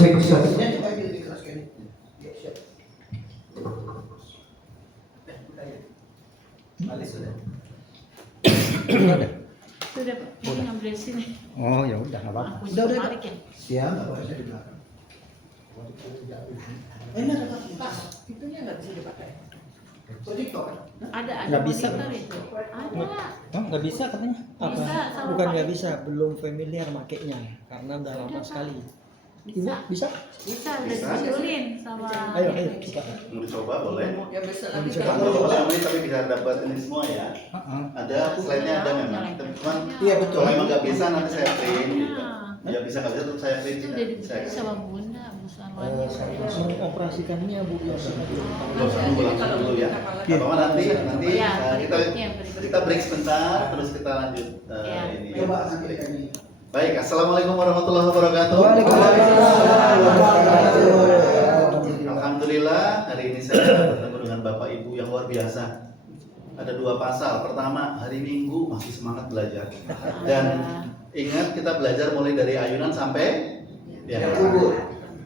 Cek suaranya coba dikeraskan. Ya, siap. Alis sudah. Sudah Pak, ini ngambil sini. Oh ya udah nggak apa-apa. Aku Udah. balik ya. Siap, nggak apa-apa, saya di belakang. Ini ada Pak, itunya nggak bisa dipakai. projector kan? Ada Nggak bisa. monitor itu. Ada. Oh nggak bisa katanya? Apa? Bisa, sama Bukan Pak. nggak bisa, belum familiar makainya karena udah lama Pak. sekali. Bisa. Bisa? Bisa udah dibetulin sama. Ayo coba. Mau dicoba boleh. Ya bisa Mau lagi dicoba. kalau Coba ini tapi bisa dapat ini semua ya. Ada slide-nya ada memang. Tapi cuman Iya, betul. kalau memang nggak bisa nanti saya print gitu. Nah, Ya bisa nggak bisa terus saya print. itu udah Saya dibetulin sama Bunda, bukan lagi. Mengoperasikannya Bu ya. nggak usah nunggu langsung dulu ya. Iya. Apa nanti Iya, kita berikutnya. kita break sebentar terus kita lanjut Iya. ini. Coba sampai ini. Baik, assalamualaikum warahmatullahi wabarakatuh. Alhamdulillah hari ini saya bertemu dengan Bapak Ibu yang luar biasa. Ada 2 pasal. Pertama, hari Minggu masih semangat belajar. Dan ingat kita belajar mulai dari ayunan sampai ya,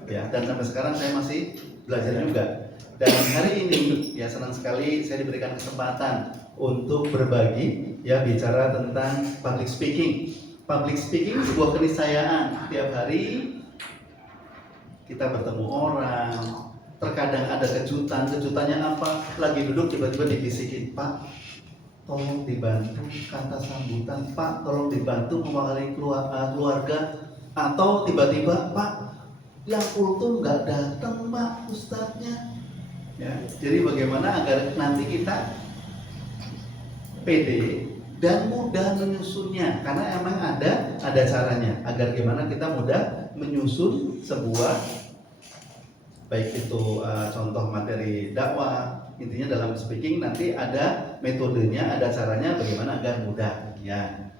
ya, dan sampai sekarang saya masih belajar juga. Dan hari ini ya senang sekali saya diberikan kesempatan untuk berbagi ya bicara tentang public speaking. Public speaking sebuah keniscayaan. Tiap hari kita bertemu orang, terkadang ada kejutan. Kejutannya apa? Lagi duduk tiba-tiba dibisikin, Pak, tolong dibantu kata sambutan, Pak, tolong dibantu mewakili keluarga. Atau tiba-tiba, Pak, yang kultum nggak datang, Pak, ustadznya. Ya, jadi bagaimana agar nanti kita pede dan mudah menyusunnya, karena emang ada caranya agar gimana kita mudah menyusun sebuah baik itu contoh materi dakwah. Intinya dalam speaking nanti ada metodenya, ada caranya bagaimana agar mudah ya.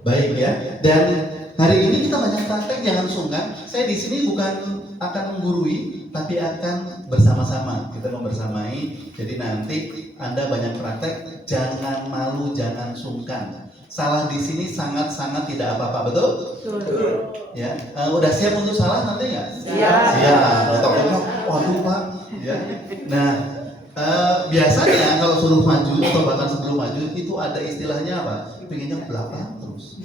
Baik ya, dan hari ini kita banyak praktek, jangan sungkan. Saya di sini bukan akan menggurui, tapi akan bersama-sama. Kita membersamai. Jadi nanti Anda banyak praktek, jangan malu, jangan sungkan. Salah di sini sangat-sangat tidak apa-apa, betul? Betul. Ya, udah siap untuk salah nanti nggak? Siap. Siap. Takutnya, waduh Pak. Ya. Nah, biasanya kalau suruh maju atau bahkan sebelum maju itu ada istilahnya apa? Pengennya belakang terus.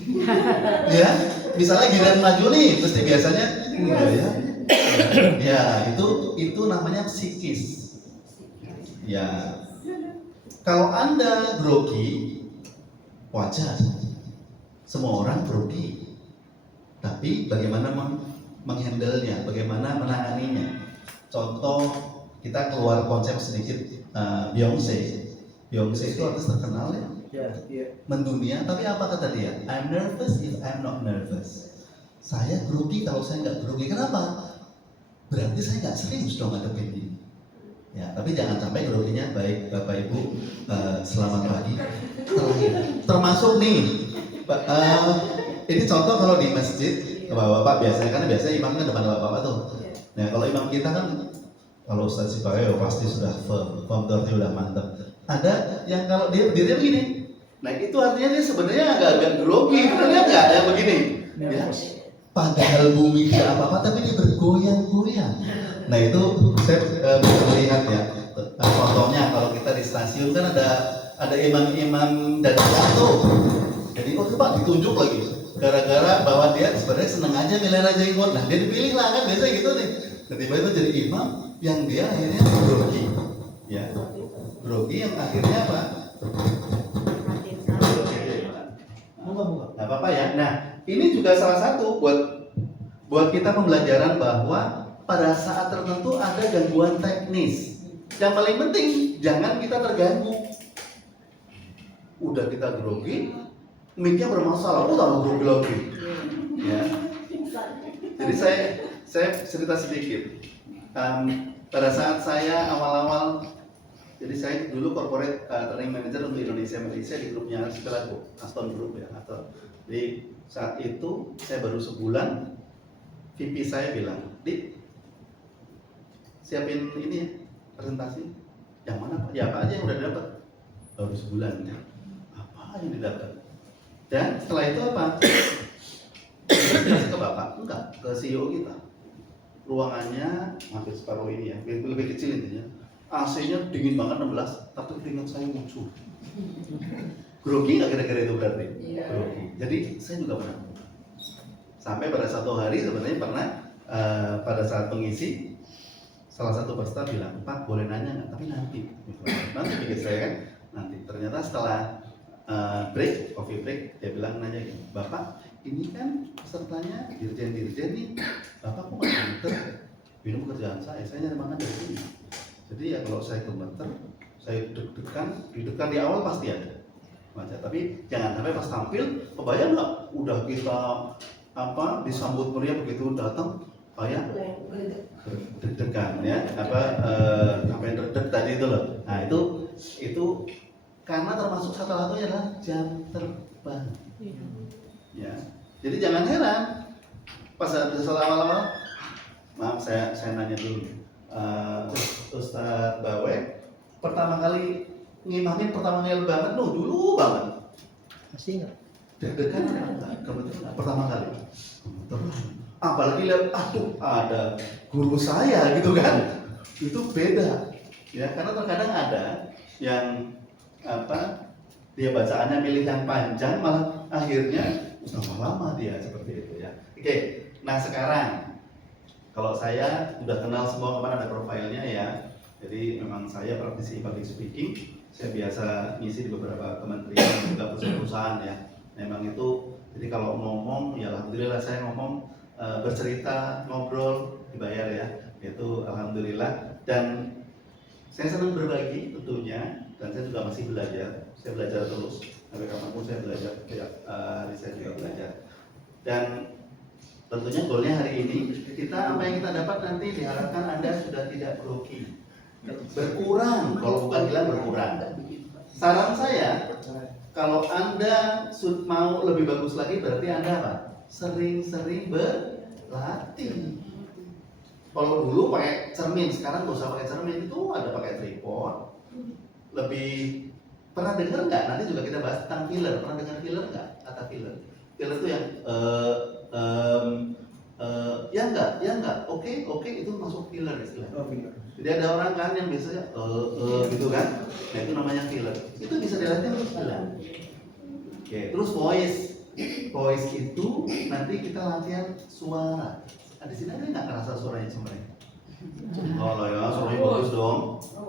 Ya, misalnya giliran maju nih, pasti biasanya ya. Ya, itu namanya psikis. Ya. Kalau Anda grogi, wajar. Semua orang grogi. Tapi bagaimana menghandle-nya, bagaimana menanganinya. Contoh, kita keluar konsep sedikit Beyonce. Beyonce itu artis terkenal ya. Mendunia, tapi apa kata dia? I'm nervous if I'm not nervous. Saya grogi kalau saya nggak grogi. Kenapa? Berarti saya nggak serius dong ngadepin ini. Ya, tapi jangan sampai groginya. Baik Bapak Ibu, selamat pagi. Termasuk nih, ini contoh kalau di masjid, bapak-bapak biasanya, karena biasanya imam kan depan bapak-bapak tuh. Nah kalau imam kita kan, kalau Ustaz Sipayo pasti sudah firm udah mantap. Ada yang kalau dia berdiri begini. Nah itu artinya dia sebenarnya agak grogi, benernya nggak ya begini. Ya. Padahal bumi tidak apa-apa, tapi dia bergoyang-goyang. Nah itu saya bisa melihat ya. Contohnya kalau kita di stasiun kan ada imam-imam dari jatuh. Jadi Pak ditunjuk lagi. Gara-gara bahwa dia sebenarnya seneng aja milih jenggot. Nah dia dipilih lah kan, biasanya gitu nih. Tiba-tiba jadi imam yang dia akhirnya grogi. Ya, grogi yang akhirnya apa? Nggak apa-apa ya. Nah, ini juga salah satu buat kita pembelajaran bahwa pada saat tertentu ada gangguan teknis. Yang paling penting jangan kita terganggu. Udah kita grogi, mic-nya bermasalah, taruh grogi lagi. Ya. Jadi saya cerita sedikit. Pada saat saya awal-awal, jadi saya dulu corporate training manager untuk Malaysia di grupnya Archipelago, Aston Group ya. Jadi saat itu saya baru sebulan, VP saya bilang, Dik, siapin ini ya, presentasi. Yang mana Pak? Ya apa aja yang udah dapat? Baru sebulan ya. Apa yang didapat? Dan setelah itu apa? kasih ke Bapak, enggak, ke CEO kita. Ruangannya hampir separuh ini ya, lebih kecil intinya. AC-nya dingin banget 16, tapi keringat saya muncul. Grogi nggak kira-kira itu berarti? Iya. Grogi. Jadi saya juga pernah. Sampai pada satu hari sebenarnya pernah pada saat pengisi salah satu peserta bilang, Pak boleh nanya nggak? Tapi nanti pikir saya kan nanti. Ternyata setelah coffee break, dia bilang nanya gini, Bapak ini kan pesertanya dirjen-dirjen nih, Bapak kok nggak pinter minum pekerjaan saya nyari makan dari sini. Jadi ya kalau saya gemeter, saya deg-degan di awal pasti ada macam, tapi jangan sampai pas tampil, kebayang nggak udah kita disambut meriah begitu datang kayak deg-degan ya apa yang deg-deg tadi itu loh. Nah itu karena termasuk salah satunya adalah jam terbang. Ya, jadi jangan heran pas ada awal-awal, maaf saya nanya dulu, Ustaz Bawe pertama kali ngimamin pertama kali banget, dulu banget. Masih nggak? Deg-degan enggak? Kebetulan pertama kali. Apalagi lihat, aduh ada guru saya gitu kan, itu beda. Ya karena terkadang ada yang dia bacaannya milih yang panjang malah akhirnya lama dia seperti itu ya. Oke, nah sekarang kalau saya sudah kenal semua, kemarin ada profilnya ya. Jadi memang saya praktisi public speaking. Saya biasa ngisi di beberapa kementerian dan juga perusahaan ya. Memang itu, jadi kalau ngomong ya alhamdulillah saya ngomong, bercerita, ngobrol dibayar ya. Itu alhamdulillah. Dan saya senang berbagi tentunya, dan saya juga masih belajar. Saya belajar terus. Sampai kapanpun saya belajar, setiap hari saya juga belajar. Dan tentunya goalnya hari ini, kita apa yang kita dapat nanti diharapkan Anda sudah tidak grogi, berkurang, kalau bukan hilang berkurang. Saran saya, kalau Anda mau lebih bagus lagi, berarti Anda apa? Sering-sering berlatih. Kalau dulu pakai cermin, sekarang nggak usah pakai cermin, itu ada pakai tripod. Lebih pernah dengar nggak? Nanti juga kita bahas tentang filler. Pernah dengar filler nggak? Kata filler. Filler itu yang ya enggak, oke itu masuk filler istilahnya. Oh, benar. Jadi ada orang kan yang biasanya gitu kan, nah itu namanya filler. Itu bisa dilatih terus bilang. Oke, terus voice itu nanti kita latihan suara. Nah, di sini ada nggak ngerasa suaranya cempreng? Oh ya, suaranya bagus dong.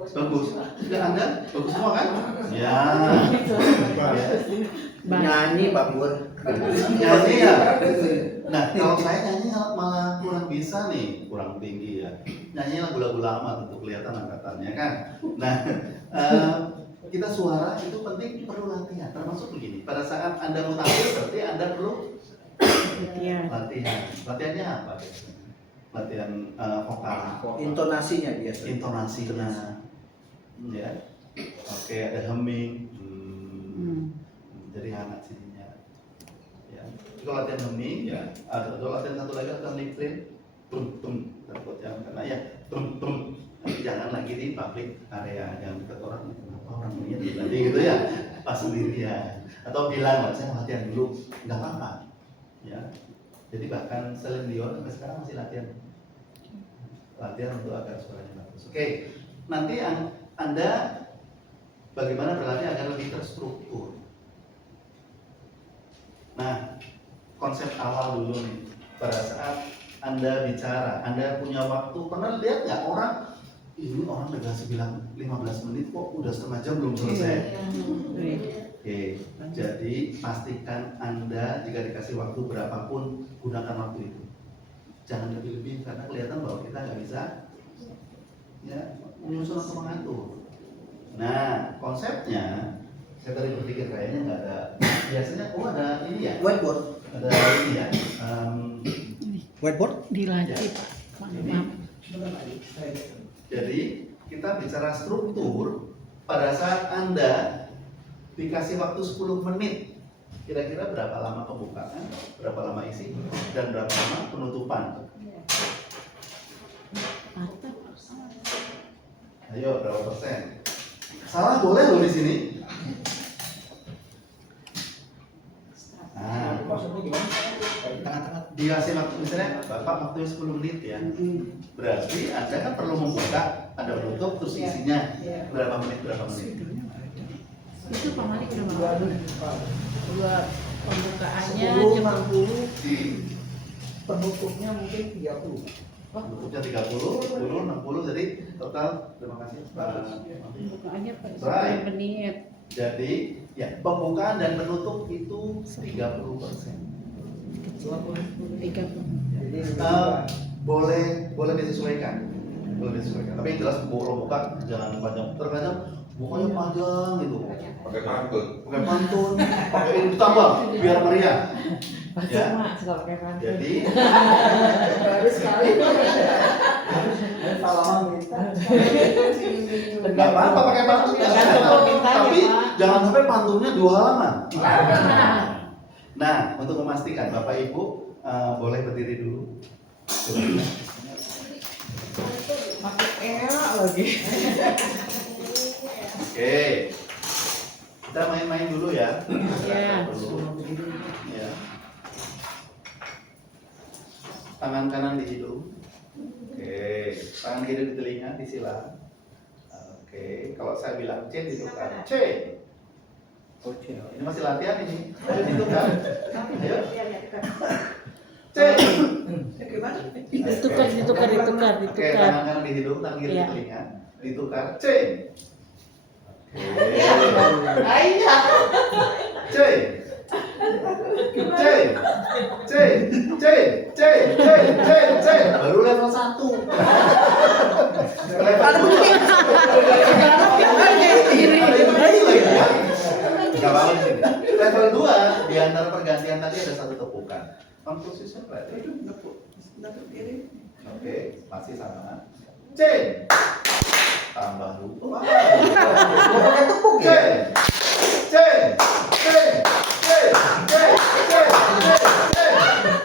Bagus. Sudah Anda bagus semua kan? Ya. Nyanyi Pak Bur. Nyanyi ya. Nah, kalau saya nyanyi malah kurang bisa nih, kurang tinggi ya. Nyanyi lagu-lagu lama tentu kelihatan angkatannya kan. Nah, kita suara itu penting, perlu latihan. Termasuk begini, pada saat Anda mau tampil berarti Anda perlu latihan. Latihannya apa? Latihan vokal. Intonasinya biasa. Intonasinya. Ya. Oke, ada humming. Jadi hangat sininya. Ya. Kalau latihan humming ya, ada latihan satu lagi latihan lip sync. Takut jangan karena ya tapi jangan lagi di public area, jangan dekat orang. Kenapa orang ini nanti gitu ya, pas sendiri ya. Atau bilang, saya latihan dulu, nggak apa-apa. Ya. Jadi bahkan Celine Dion sampai sekarang masih latihan untuk agar suaranya bagus. Oke, nanti Anda bagaimana berlatih agar lebih terstruktur. Nah, konsep awal dulu nih, pada saat Anda bicara, Anda punya waktu, pernah lihat nggak ini orang negasi bilang 15 menit kok udah setengah jam belum selesai. Oke, jadi pastikan Anda jika dikasih waktu berapapun, gunakan waktu itu. Jangan lebih-lebih karena kelihatan bahwa kita nggak bisa ya menyusun atau mengatur. Nah, konsepnya saya tadi berpikir kayaknya nggak ada. Biasanya ada ini ya. Whiteboard. Ada ini ya. Whiteboard? Dilatih Pak. Maaf. Jadi kita bicara struktur pada saat Anda dikasih waktu 10 menit. Kira-kira berapa lama pembukaan, berapa lama isi, dan berapa lama penutupan? Ayo, berapa persen? Salah boleh loh di sini. Nah, maksudnya gimana? Tengah-tengah. Dikasih waktu misalnya Bapak waktunya 10 menit ya. Berarti Anda kan perlu membuka, ada menutup terus isinya berapa menit. Itu Pak Malik udah mau. Buat pembukaannya 10, jam 60, penutupnya mungkin 30. Menutupnya 30, 10, 60 jadi total terima kasih Pak. pembukaannya per Right. 10 menit. Jadi ya pembukaan dan penutup itu 30%. 30. Jadi Boleh disesuaikan. Tapi yang jelas kalau buka jangan panjang. Terkadang bukanya panjang gitu. Pakai pantun. Pakai pantun, pakai ini ditambah biar meriah. Pasti Ya. Mak suka pakai pantun. Jadi baru sekali. Salaman minta. nggak apa-apa pakai pantun nggak Tergantung apa-apa. permintaannya, Tapi Pak. jangan sampai pantunnya 2 halaman. Nah, untuk memastikan Bapak Ibu boleh berdiri dulu. Pakai era lagi. Oke. Kita main-main dulu ya. Ya. Dulu. Ya. Tangan kanan di hidung. Oke. Tangan kiri di telinga, disilang. Oke. Kalau saya bilang C ditukar. C. Ini masih latihan ini. Ayo ditukar. Ayo. C. Ditukar. Oke, tangan kanan di hidung, tangan kiri di Iya. telinga. Ditukar. C. Oke. C. C. Baru level 1. Level 2. Gak apa-apa sih. Level 2 di antara pergantian tadi ada satu tepukan. Posisinya berarti oke, masih sama. C. Tambah dulu. Pakai tepuk C. ya?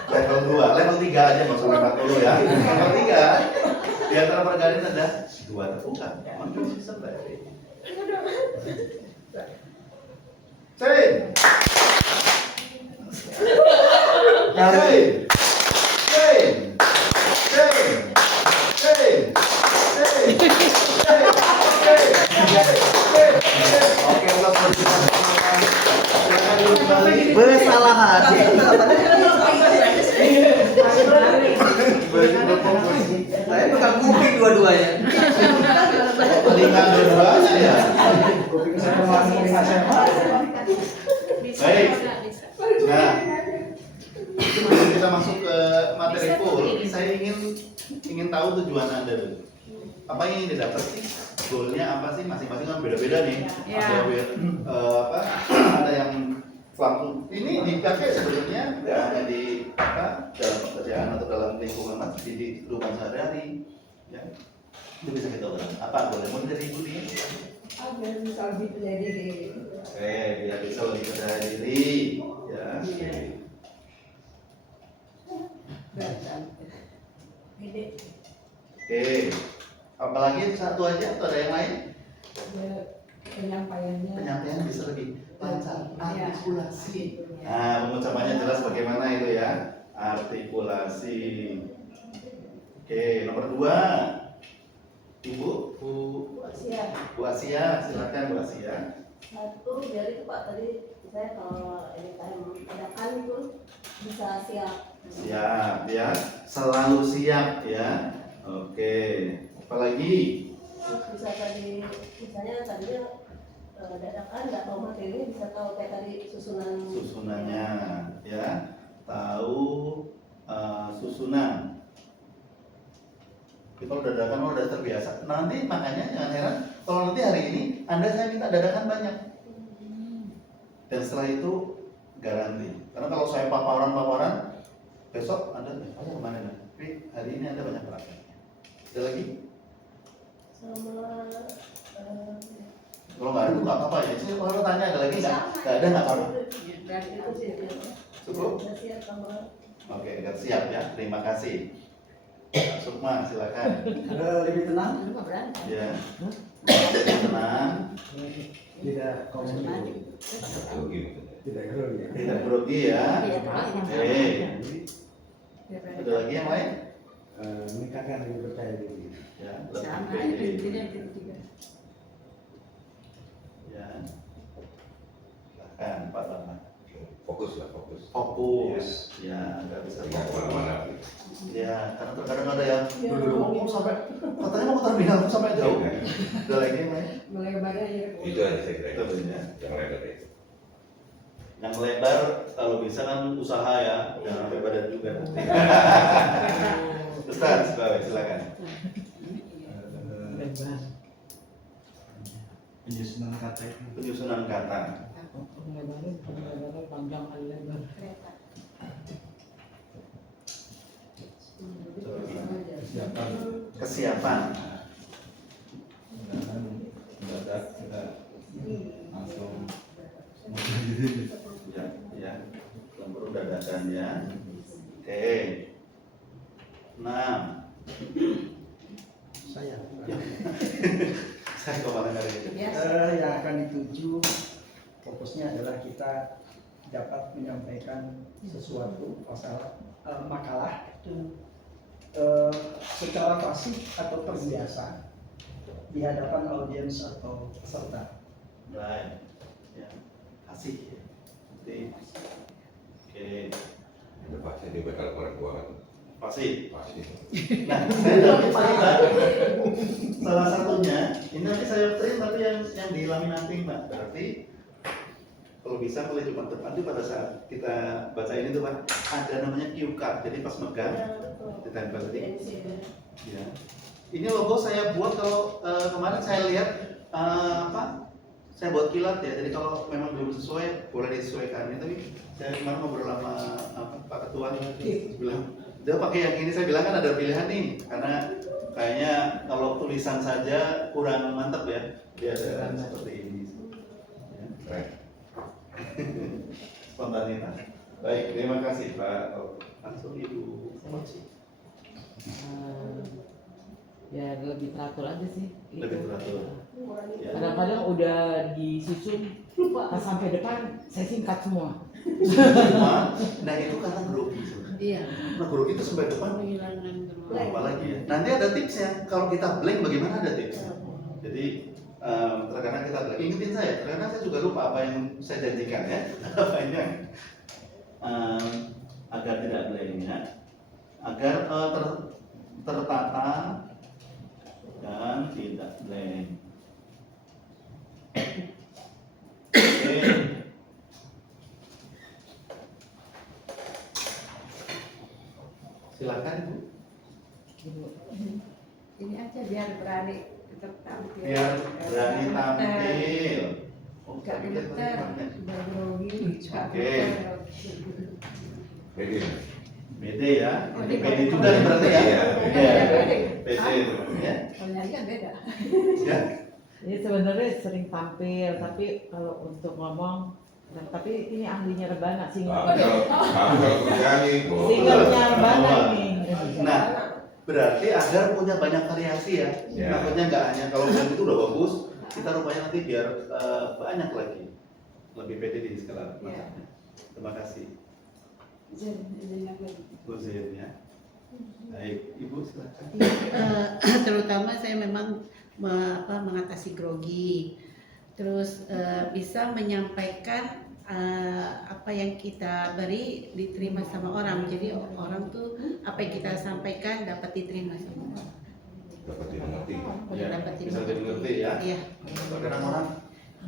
Level 2, level 3 aja nggak sampai 40 ya. Level 3 di antara pergantian ada 2 tepukan. Posisi berarti. C. Oke, ulas Bersalah hati. Saya pegang kuping dua-duanya. Telinga dua-duanya ya. Baik. Nah, sebelum kita masuk ke materi full, saya ingin tahu tujuan Anda dulu. Apa yang ingin didapat sih? Goalnya apa sih? Masing-masing kan beda-beda nih. Ya. Ada yang langsung ini dipakai sebetulnya nggak hanya di dalam pekerjaan atau dalam lingkungan masjid di kehidupan sehari-hari. Ya, itu bisa kita ulang. Apa boleh? Mau dari ibu nih? Biar bisa lebih percaya diri. Oke, biar bisa lebih percaya diri. Ya. Gede. Oke. Apalagi satu aja atau ada yang lain? Penyampaiannya. Penyampaian bisa lebih lancar. Ya. Artikulasi. Nah, pengucapannya jelas bagaimana itu ya? Artikulasi. Oke, nomor 2. Ibu, Bu Asia, silakan Bu Asia. Satu, biar itu Pak tadi saya kalau anytime adakan itu bisa siap. Siap ya, selalu siap ya. Oke, apalagi? Bisa tadi, misalnya tadinya dadakan nggak tahu materinya bisa tahu kayak tadi Susunannya ya, tahu susunan. Tapi kalau dadakan udah terbiasa, nanti makanya jangan heran kalau nanti hari ini Anda saya minta dadakan banyak, dan setelah itu garanti. Karena kalau saya paparan besok Anda saya kemana? Tapi hari ini Anda banyak prakteknya. Ada lagi? sama Kalau nggak ada tuh nggak apa-apa ya. Saya kalau tanya ada lagi nggak? Nggak ada nggak apa-apa. itu sih ya. Cukup? Udah siap sama Oke, siap ya. Terima kasih. Pak Sukma, silakan. Lebih tenang. Ya. Lebih tenang. Tidak komunikasi. Tidak grogi ya. Oke. Ada lagi yang lain? Meningkatkan rasa percaya diri. Ya, Sama lebih pede. intinya gitu juga. Ya. Silahkan Pak Lama. Fokus lah, fokus. Fokus. Ya, nggak bisa Nggak fokus. kemana-mana. Ya, karena terkadang ada yang dulu sampai katanya mau ke terminal sampai jauh. Ada lagi yang lain? Melebar aja. Itu aja saya kira. Itu ya. Yang lain ada itu. Yang lebar kalau bisa kan usaha ya, jangan sampai badan juga. Ustaz, silakan. Penyusunan kata itu. Penyusunan kata. Pelebaran panjang kali lebar. Kesiapan. Mendadak kita langsung Ya, ya. Yang perlu dadakan ya. Oke. 6. Saya. Saya kemarin hari itu. Yang akan dituju fokusnya adalah kita dapat menyampaikan sesuatu masalah makalah secara fasih atau terbiasa di hadapan audiens atau peserta. Baik. Ya. Kasih. Oke. Oke. Itu pasti dia bakal keluar keuangan. Pasti. Pasti. Nah, saya dapat cerita. Salah satunya, ini nanti saya print tapi yang di laminating, Pak. Berarti kalau bisa mulai Jumat depan itu pada saat kita baca ini tuh Pak, ada namanya cue card. Jadi pas megang ditempel tadi. Ya. Ini logo saya buat kalau kemarin saya lihat saya buat kilat ya. Jadi kalau memang belum sesuai boleh disesuaikan. Ini tapi saya kemarin ngobrol sama Pak Ketua bilang dia pakai yang ini. Saya bilang kan ada pilihan nih karena kayaknya kalau tulisan saja kurang mantap ya. Dia ada seperti ini. Ya. Keren. Spontanitas. Baik, terima kasih Pak. Langsung Ibu Moci. Ya lebih teratur aja sih. Lebih teratur. Ya. Kadang-kadang udah disusun pas sampai depan saya singkat semua. Nah itu karena grogi. Iya. Nah grogi itu sampai depan. Menghilangkan Apalagi ya. Nanti ada tipsnya. Kalau kita blank bagaimana ada tipsnya. Jadi terkadang kita blank. Ingetin saya. Terkadang saya juga lupa apa yang saya janjikan ya. Banyak. Agar tidak blank ya. Agar tertata dan tidak blank. Oke. Silakan Bu. ini aja biar berani tetap tampil. Biar berani tampil. Oh, Gak tapi gemeter, kan udah grogi. Oke. Pede. PD ya. Oh, Ini ini PD kalau- juga nih berarti ya. Iya. Iya. PD. PD itu ya. Kalau nyari kan beda. Ya. Jadi sebenarnya sering tampil tapi kalau untuk ngomong tapi ini ahlinya Rebana Kalau terjadi, singernya Rebana ini. Nah, berarti agar punya banyak variasi ya. Ya. Takutnya nggak hanya kalau yang itu udah bagus, kita rupanya nanti biar banyak lagi. Lebih pede di segala macamnya. Terima kasih. Bu Zain ya. Baik, Ibu silakan. Terutama saya memang mengatasi grogi, terus bisa menyampaikan apa yang kita beri diterima sama orang, jadi orang tuh apa yang kita sampaikan dapat diterima sama orang. dapat dimengerti. Ya, Dapat bisa dimengerti. dimengerti ya. Iya. Kadang orang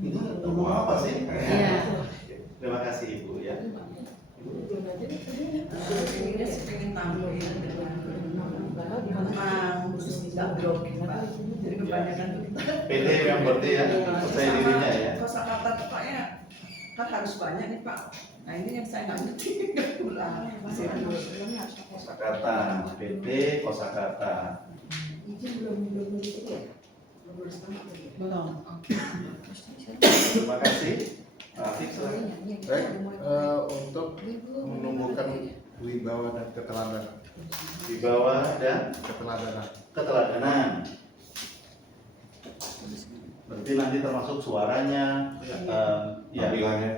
ini ngomong apa sih? Iya. Terima kasih Ibu ya. Ini sih pengen tampil memang khusus tidak grogi Pak. Jadi kebanyakan tuh kita PD yang berarti ya, percaya dirinya ya. kosakata tuh Paknya kan harus banyak nih Pak. Nah ini yang saya nggak ngerti kurang. Masih Kosakata, PD, kosakata. Izin belum itu ya? Belum. Terima kasih. Afif silakan. Baik, untuk menumbuhkan wibawa dan keteladanan. Di bawah dan Keteladanan. keteladanan. Berarti nanti termasuk suaranya, ya, Tampilannya.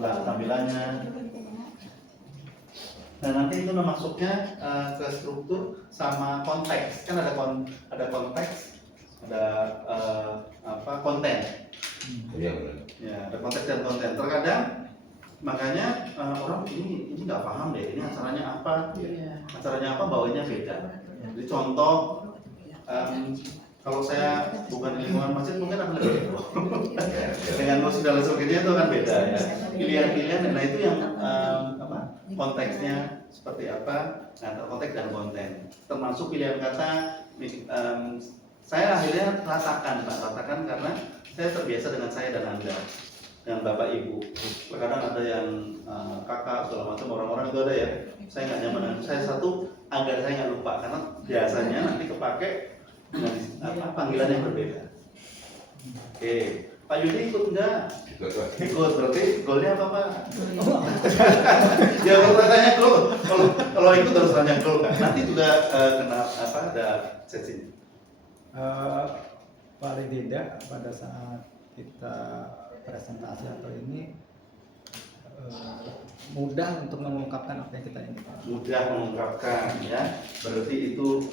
tampilannya. Nah nanti itu masuknya ke struktur sama konteks. Kan ada konteks, ada konten. Iya benar. Ya, ada konteks dan konten. Terkadang makanya orang ini nggak paham deh, ini acaranya apa? Acaranya apa, bawanya beda. Jadi contoh, kalau saya bukan di lingkungan masjid mungkin akan lebih dengan musik dan lain sebagainya itu akan beda ya. Pilihan-pilihan, nah itu yang konteksnya seperti apa, nah konteks dan konten. Termasuk pilihan kata, saya akhirnya ratakan karena saya terbiasa dengan saya dan Anda, dengan Bapak Ibu. Terkadang ada yang kakak segala macam orang-orang itu ada ya. Saya nggak nyaman dengan saya satu agar saya nggak lupa karena biasanya nanti kepake dengan panggilan yang berbeda. Oke, Pak Yudi ikut nggak? Ikut, berarti goalnya apa Pak? Ya kalau tanya goal, kalau ikut harus tanya goal. Nanti juga kena ada sesi. Paling tidak pada saat kita presentasi atau ini mudah untuk mengungkapkan apa yang kita inginkan. Mudah mengungkapkan ya, berarti itu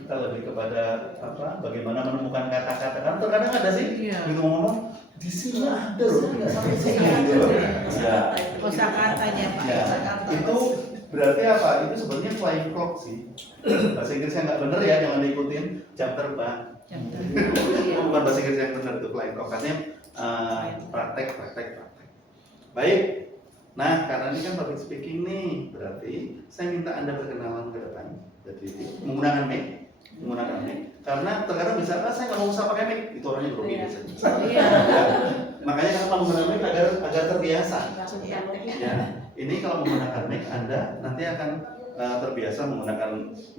kita lebih kepada bagaimana menemukan kata-kata. Kan terkadang ada sih gitu ngomong di sini ada loh, nggak sampai sini gitu loh. Ya. Kosakatanya Pak. Ya, itu berarti apa? Itu sebenarnya flying clock sih. Bahasa Inggrisnya nggak bener ya, jangan diikutin jam terbang. Bukan bahasa Inggris yang benar itu flying clock, katanya praktek. Baik. Nah, karena ini kan public speaking nih, berarti saya minta Anda berkenalan ke depan. Jadi menggunakan mic. Karena terkadang bisa, saya nggak mau usah pakai mic, itu orangnya grogi biasanya. Makanya kalau menggunakan mic agar terbiasa. Ya, ini kalau menggunakan mic Anda nanti akan terbiasa menggunakan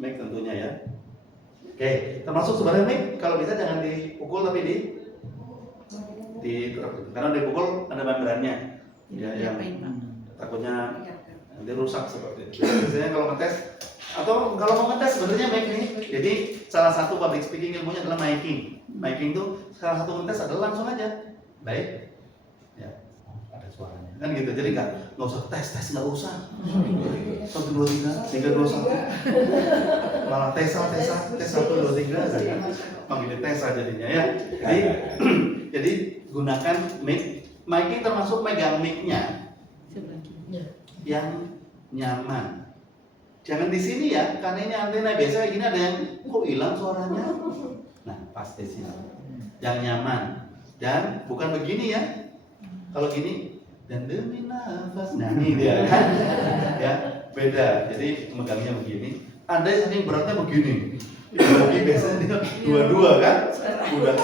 mic tentunya ya. Oke, termasuk sebenarnya mic kalau bisa jangan dipukul tapi karena dipukul ada membrannya. Ya, yang takutnya nanti rusak seperti itu. Biasanya kalau ngetes atau kalau mau ngetes sebenarnya mic nih. Jadi salah satu public speaking ilmunya adalah miking. Miking itu salah satu ngetes adalah langsung aja. Baik. Ya, ada suaranya. Kan gitu. Jadi nggak usah tes nggak usah. 1 2 3 1. Malah tes 1 2 3 panggil tes jadinya ya. Jadi gunakan mic. Miking termasuk megang mic-nya yang nyaman. Jangan di sini ya, karena ini antena biasa kayak gini ada yang kok hilang suaranya. Nah, pas di sini. Yang nyaman dan bukan begini ya. Kalau gini dan demi nafas. Nah, ini dia kan. Ya, beda. Jadi megangnya begini. Anda yang beratnya begini. Jadi biasanya dia dua-dua kan? Udah.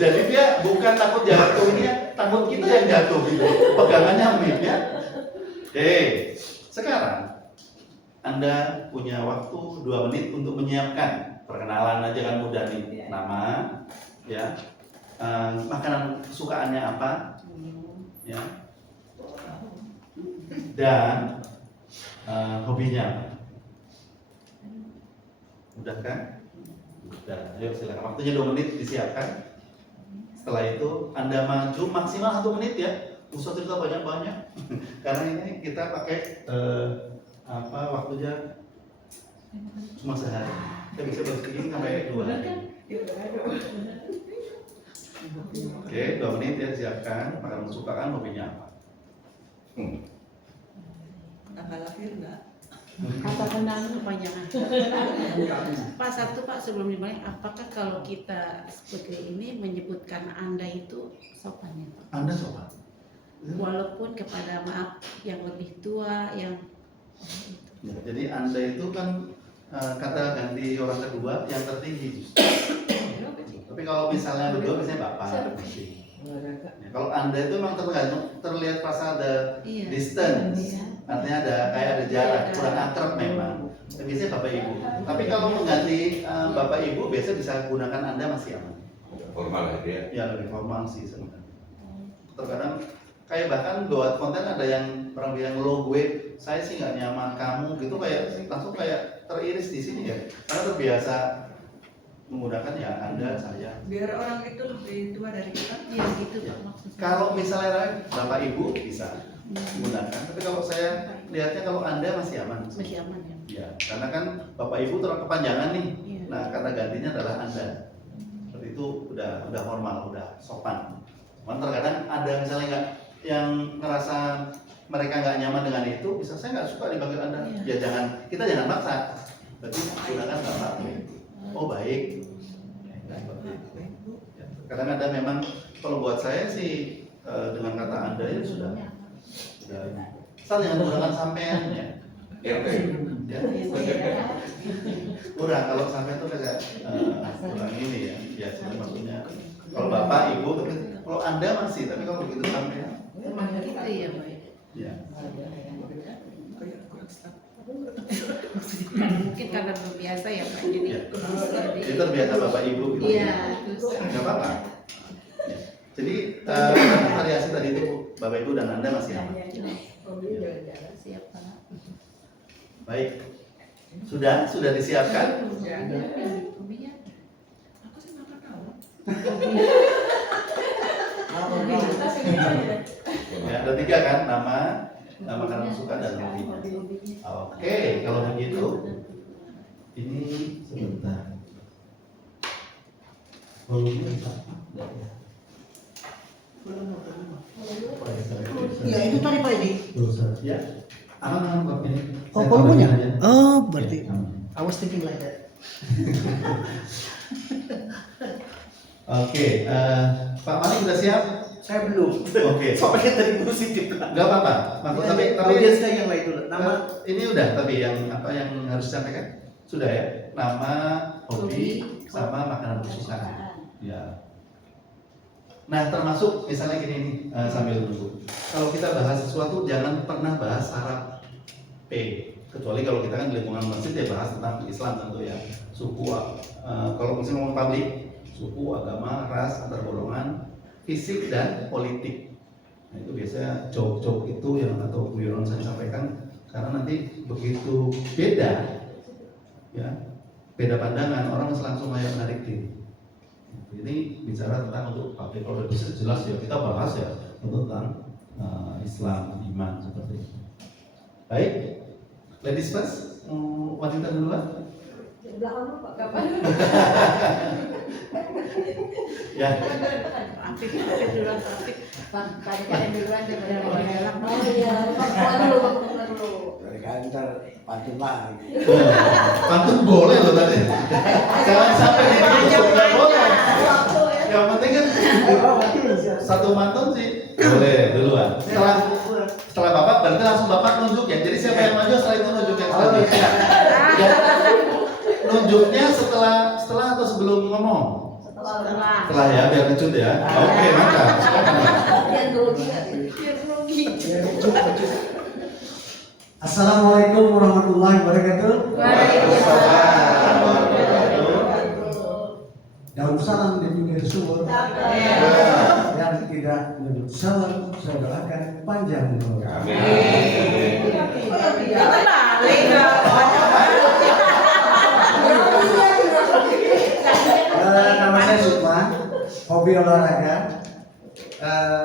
Jadi dia bukan takut jatuh ini ya, takut kita yang jatuh gitu. Pegangannya mic ya. Oke, sekarang Anda punya waktu 2 menit untuk menyiapkan perkenalan aja kan mudah nih. Nama, ya, makanan kesukaannya apa, ya, dan hobinya apa. Udah kan? Udah, ayo silakan. Waktunya 2 menit disiapkan. Setelah itu Anda maju maksimal 1 menit ya. Usah cerita banyak-banyak. Karena ini kita pakai waktunya cuma sehari. Kita bisa berpikir sampai 2 hari. Oke, 2 menit ya siapkan. Makanan kesukaan, hobinya apa? Tanggal lahir enggak? Kata kenal kepanjangan. Pak satu Pak sebelum dimulai, apakah kalau kita seperti ini menyebutkan Anda itu sopan ya Pak? Anda sopan. Walaupun kepada maaf yang lebih tua yang. Ya, jadi Anda itu kan kata ganti orang kedua yang tertinggi. Tapi kalau misalnya berdua biasanya Bapak. Ya, kalau Anda itu memang terlihat pas ada distance. Artinya kayak ada jarak, kurang akrab memang. Biasanya Bapak Ibu. Tapi kalau mengganti Bapak Ibu, biasa bisa gunakan Anda masih aman. Formal lah dia. Ya lebih formal sih sebenarnya. Terkadang kayak bahkan buat konten ada yang orang bilang lo gue, saya sih nggak nyaman kamu gitu kayak langsung kayak teriris di sini ya. Karena terbiasa menggunakan ya Anda, saya. Biar orang itu lebih tua dari kita. Iya gitu Pak maksudnya. Kalau misalnya Bapak Ibu bisa menggunakan, tapi kalau saya lihatnya kalau Anda masih aman. Masih aman ya. Ya, karena kan Bapak Ibu terlalu kepanjangan nih. Iya. Nah, kata gantinya adalah Anda. Seperti itu udah formal, udah sopan. Cuman terkadang ada misalnya nggak yang ngerasa mereka nggak nyaman dengan itu, bisa saya nggak suka dipanggil Anda. Iya. Ya kita jangan maksa. Berarti gunakan Bapak. Oh baik. Ya, seperti itu. Ya, kadang ada memang kalau buat saya sih dengan kata Anda ya sudah. Asal jangan menggunakan sampean ya. Ya, oke. Ya. Kurang kalau sampai itu kayak kurang ini ya. Biasanya maksudnya kalau Bapak, Ibu, tapi kalau Anda masih, tapi kalau begitu sampai Emang gitu ya Pak. ya. Kayak kurang staff. Mungkin karena belum biasa ya Pak. Jadi Ya. Itu terbiasa Bapak Ibu gitu. Iya, terus Nggak apa-apa. Ya. Jadi variasi tadi itu Bapak Ibu dan Anda masih aman. siap Pak. Baik. Sudah disiapkan? Ya. Hobinya Aku sih makan tahu. Ya, ada 3 kan, nama karena suka dan hobinya. Oke, kalau begitu ini sebentar. Volume Ya itu tadi Pak Edi. ya. Aman Pak ini. Oh Saya volumenya? tambahin aja. Oh berarti. Ya, aman. I was thinking like that. Oke, Pak Malik sudah siap? Saya belum. Oke. Soalnya tadi positif. Enggak apa-apa. Maksud tapi audiensnya yang lain dulu. Nama ini udah tapi yang apa yang harus disampaikan? Sudah ya? Nama, hobi, sama makanan kesukaan. Ya. Nah, termasuk misalnya gini nih sambil nunggu. Kalau kita bahas sesuatu jangan pernah bahas syarat P. Kecuali kalau kita kan di lingkungan masjid ya bahas tentang Islam tentu ya. Suku, kalau misalnya ngomong publik, suku, agama, ras, antar golongan, fisik dan politik. Nah, itu biasanya joke-joke itu yang atau guyonan saya sampaikan karena nanti begitu beda ya, beda pandangan orang langsung kayak menarik diri. Ini bicara tentang untuk publik, kalau bisa jelas ya kita bahas ya tentang Islam, iman seperti itu. Baik, ladies first, wanita duluan. Di belakang Pak, kapan? Ya, Aktif duluan aktif. Tadi kan yang duluan daripada yang dalam. Oh iya, Pak dulu. Dari kantor pantun lagi. pantun boleh loh tadi. Jangan sampai ditusuk, nggak boleh. Yang penting kan satu pantun sih boleh duluan. Setelah Bapak berarti langsung Bapak nunjuk ya. Jadi siapa yang maju setelah itu nunjuk yang selanjutnya. Ya. Nunjuknya setelah atau sebelum ngomong? Setelah ya, biar kecut ya. Oke, mantap. Yang grogi nggak sih? Assalamualaikum warahmatullahi wabarakatuh. Daun salam dan juga syukur. Yang tidak menyebut salam, saya doakan panjang umur. Nama saya Sukman, hobi olahraga,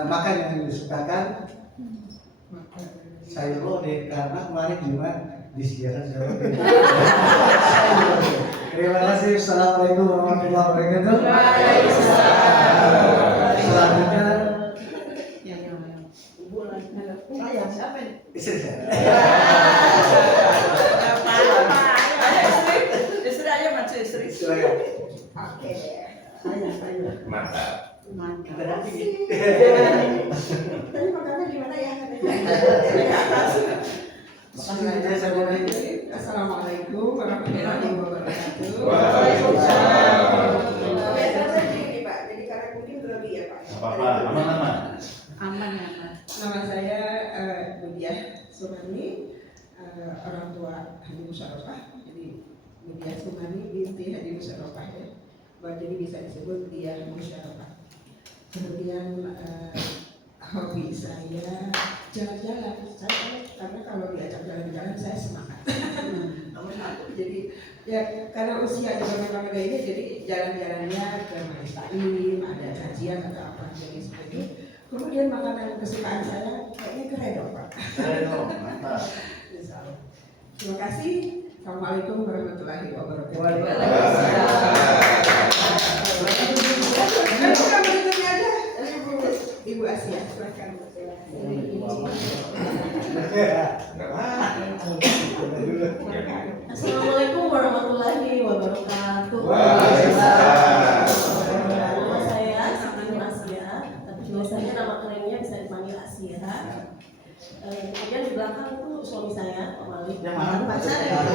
makan yang disukakan. Saya deh karena kemarin Jumat disediakan saya. Terima kasih. Assalamualaikum warahmatullahi wabarakatuh. Selanjutnya Siapa ini? istri saya. Istri aja maju istri. Silakan. Oke. Saya. Mantap. Kita dampingi. Tadi makannya di mana ya? Makasih saya boleh. Assalamualaikum warahmatullahi wabarakatuh. Waalaikumsalam. Biasanya saya gini Pak, jadi karena mungkin berlebih ya Pak. Apa-apa, aman-aman. Aman ya Pak. Nama saya Budiah Sumani, orang tua Haji Musarofah. Jadi Budiah Sumani binti Haji Musarofah ya. Jadi bisa disebut Budiah Musarofah. Kemudian hobi saya jalan-jalan. Karena kalau diajak jalan-jalan saya semangat. nomor 1. Jadi ya karena usia juga memang ada ini, jadi jalan-jalannya ke majelis taklim, ada kajian atau apa jadi seperti itu. Kemudian makanan kesukaan saya kayaknya keredok Pak. Mantap. Terima kasih. Assalamualaikum warahmatullahi wabarakatuh. Ibu Asia, silakan. Assalamualaikum warahmatullahi wabarakatuh. Nama saya Ibu Asia, tapi biasanya nama kerennya bisa dipanggil Asia. Kemudian di belakang itu suami saya, Pak Malik. Pacar ya.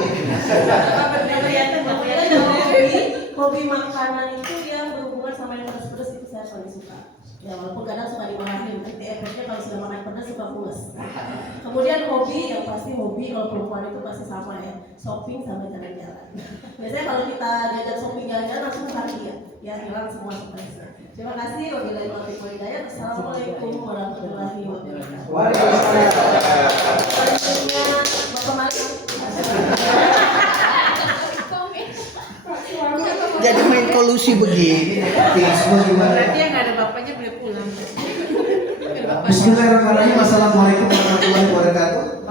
Hobi makanan itu yang berhubungan sama yang pedas-pedas itu saya paling suka. Ya walaupun kadang suka dimarahin, tapi efeknya kalau sudah makan pedas suka pulas. Kemudian hobi, yang pasti hobi kalau perempuan itu pasti sama ya, shopping sama jalan-jalan. Biasanya kalau kita diajak shopping jalan-jalan langsung bahagia, ya hilang semua stres. Terima kasih. Wabillahi taufiq wal hidayah. Assalamualaikum warahmatullahi wabarakatuh. Bapak Malik. Jadi main kolusi begini. Berarti yang nggak ada bapaknya boleh pulang. Bismillahirrahmanirrahim. Assalamualaikum warahmatullahi wabarakatuh.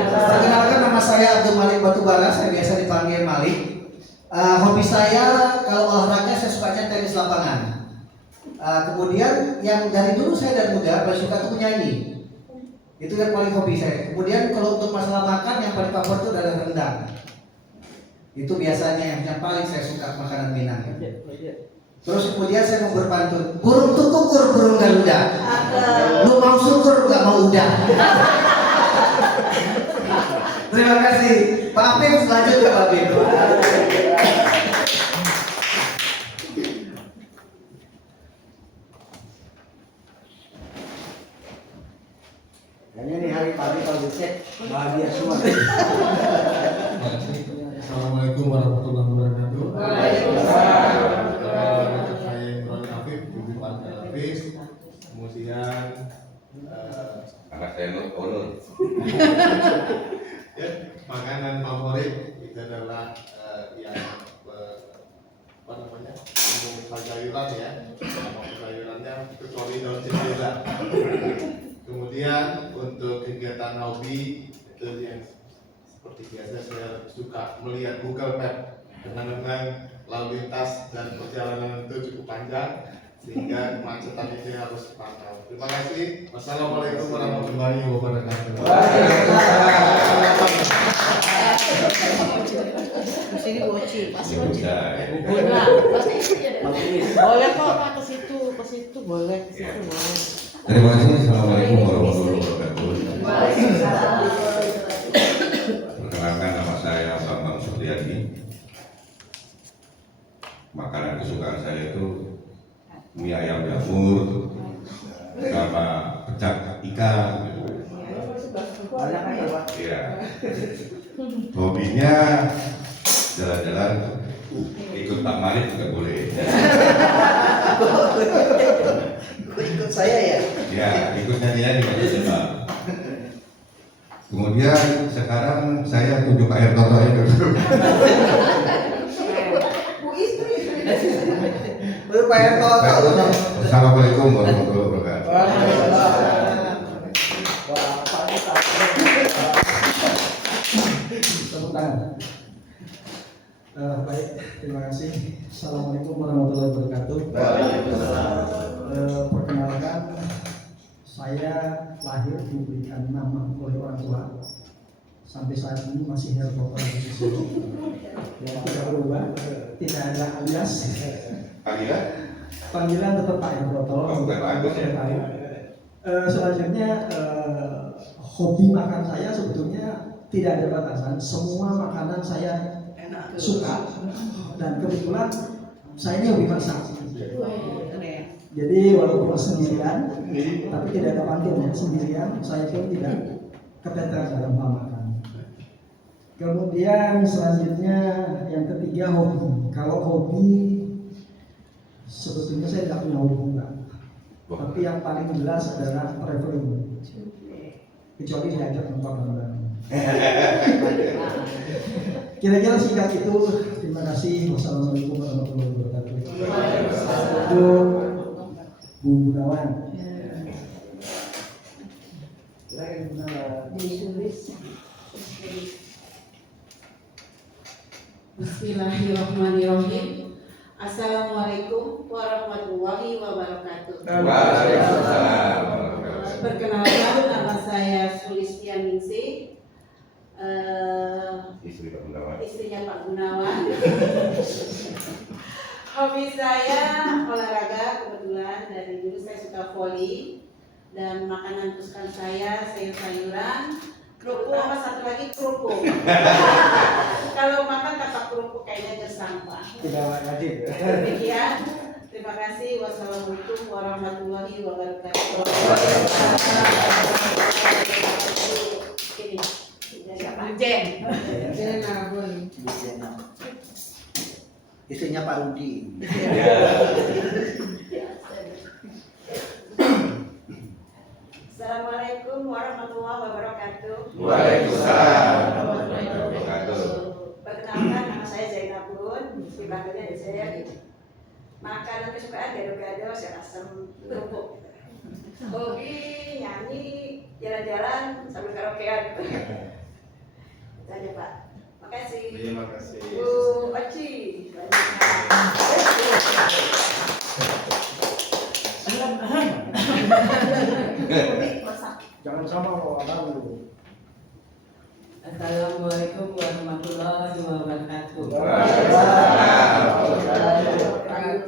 Perkenalkan, nama saya Abdul Malik Batubara. Saya biasa dipanggil Malik. Hobi saya kalau olahraga saya sukanya tenis lapangan. Kemudian yang dari dulu saya dari muda paling suka tuh menyanyi. Itu yang paling hobi saya. Kemudian kalau untuk masalah makan yang paling favorit itu adalah rendang. Itu biasanya yang paling saya suka makanan Minang. Terus kemudian saya mau berpantun. Burung tuh kukur, burung garuda. Lu mau syukur gak mau udah. Terima kasih. Pak Afif, lanjut ke Pak Afif. Kayaknya nih hari pagi kalau dicek bahagia semua. Assalamualaikum warahmatullahi wabarakatuh. Saya Imron Afif, Ibu Afif. Kemudian Anak saya Nur. ya, makanan favorit itu adalah yang apa namanya, sayuran ya. Nama sayurannya kecuali daun jendela. Kemudian untuk kegiatan hobi itu yang seperti biasa saya suka melihat Google Map. Kadang-kadang lalu lintas dan perjalanan itu cukup panjang sehingga kemacetan itu harus dipantau. Terima kasih. Wassalamualaikum warahmatullahi wabarakatuh. Di sini bocil. Boleh kok Pak ke situ boleh, ke situ boleh. Terima kasih. Assalamualaikum warahmatullahi wabarakatuh. Perkenalkan, nama saya Bambang Supriyadi. Makanan kesukaan saya itu mie ayam jamur sama pecak ikan gitu. Iya. Hobinya jalan-jalan, ikut Pak Malik juga boleh. Ikut saya ya. Ya, ikut nyanyi juga bisa. Kemudian sekarang saya tunjuk air toto itu. Berbayar total. Assalamualaikum warahmatullahi wabarakatuh. Tepuk tangan. Baik, terima kasih. Assalamualaikum warahmatullahi wabarakatuh. Perkenalkan, saya lahir diberikan nama oleh orang tua. Sampai saat ini masih Hertoto di sini. Tidak berubah, tidak ada alias. Panggilan tetap Pak Hertoto. Selanjutnya, hobi makan saya sebetulnya tidak ada batasan. Semua makanan saya suka, dan kebetulan saya ini hobi masak. Jadi walaupun sendirian, tapi tidak ada pantun ya, sendirian saya pun tidak keteteran dalam hal makan. Kemudian selanjutnya yang ketiga hobi. Kalau hobi sebetulnya saya tidak punya hobi enggak. Tapi yang paling jelas adalah traveling. Kecuali diajak nonton bareng. Kira-kira singkat itu. Terima kasih. Wassalamualaikum warahmatullahi wabarakatuh. Itu Bu Gunawan. Bismillahirrahmanirrahim. Assalamualaikum warahmatullahi wabarakatuh. Waalaikumsalam. Perkenalkan, nama saya Sulistianingsih, Istri Pak Gunawan. istrinya Pak Gunawan. Hobi saya olahraga, kebetulan dari dulu saya suka voli, dan makanan kesukaan saya sayur-sayuran, kerupuk, sama satu lagi kerupuk. Kalau makan tanpa kerupuk kayaknya tersampah. Tidak wajib. Demikian, terima kasih. Wassalamualaikum warahmatullahi wabarakatuh. Ini siapa? Jen. Jen Arbon. Istrinya Pak Rudi. Assalamualaikum warahmatullahi wabarakatuh. Waalaikumsalam warahmatullahi wabarakatuh. Perkenalkan, nama saya Zainabun. Dipanggilnya saya gitu. Makanan kesukaan gado-gado, sayur asem, kerupuk. Hobi nyanyi, jalan-jalan sambil karaokean. Itu aja Pak. Makasih. Terima kasih. Bu Oci. Jangan sama loh, abang dulu. Assalamualaikum warahmatullahi wabarakatuh.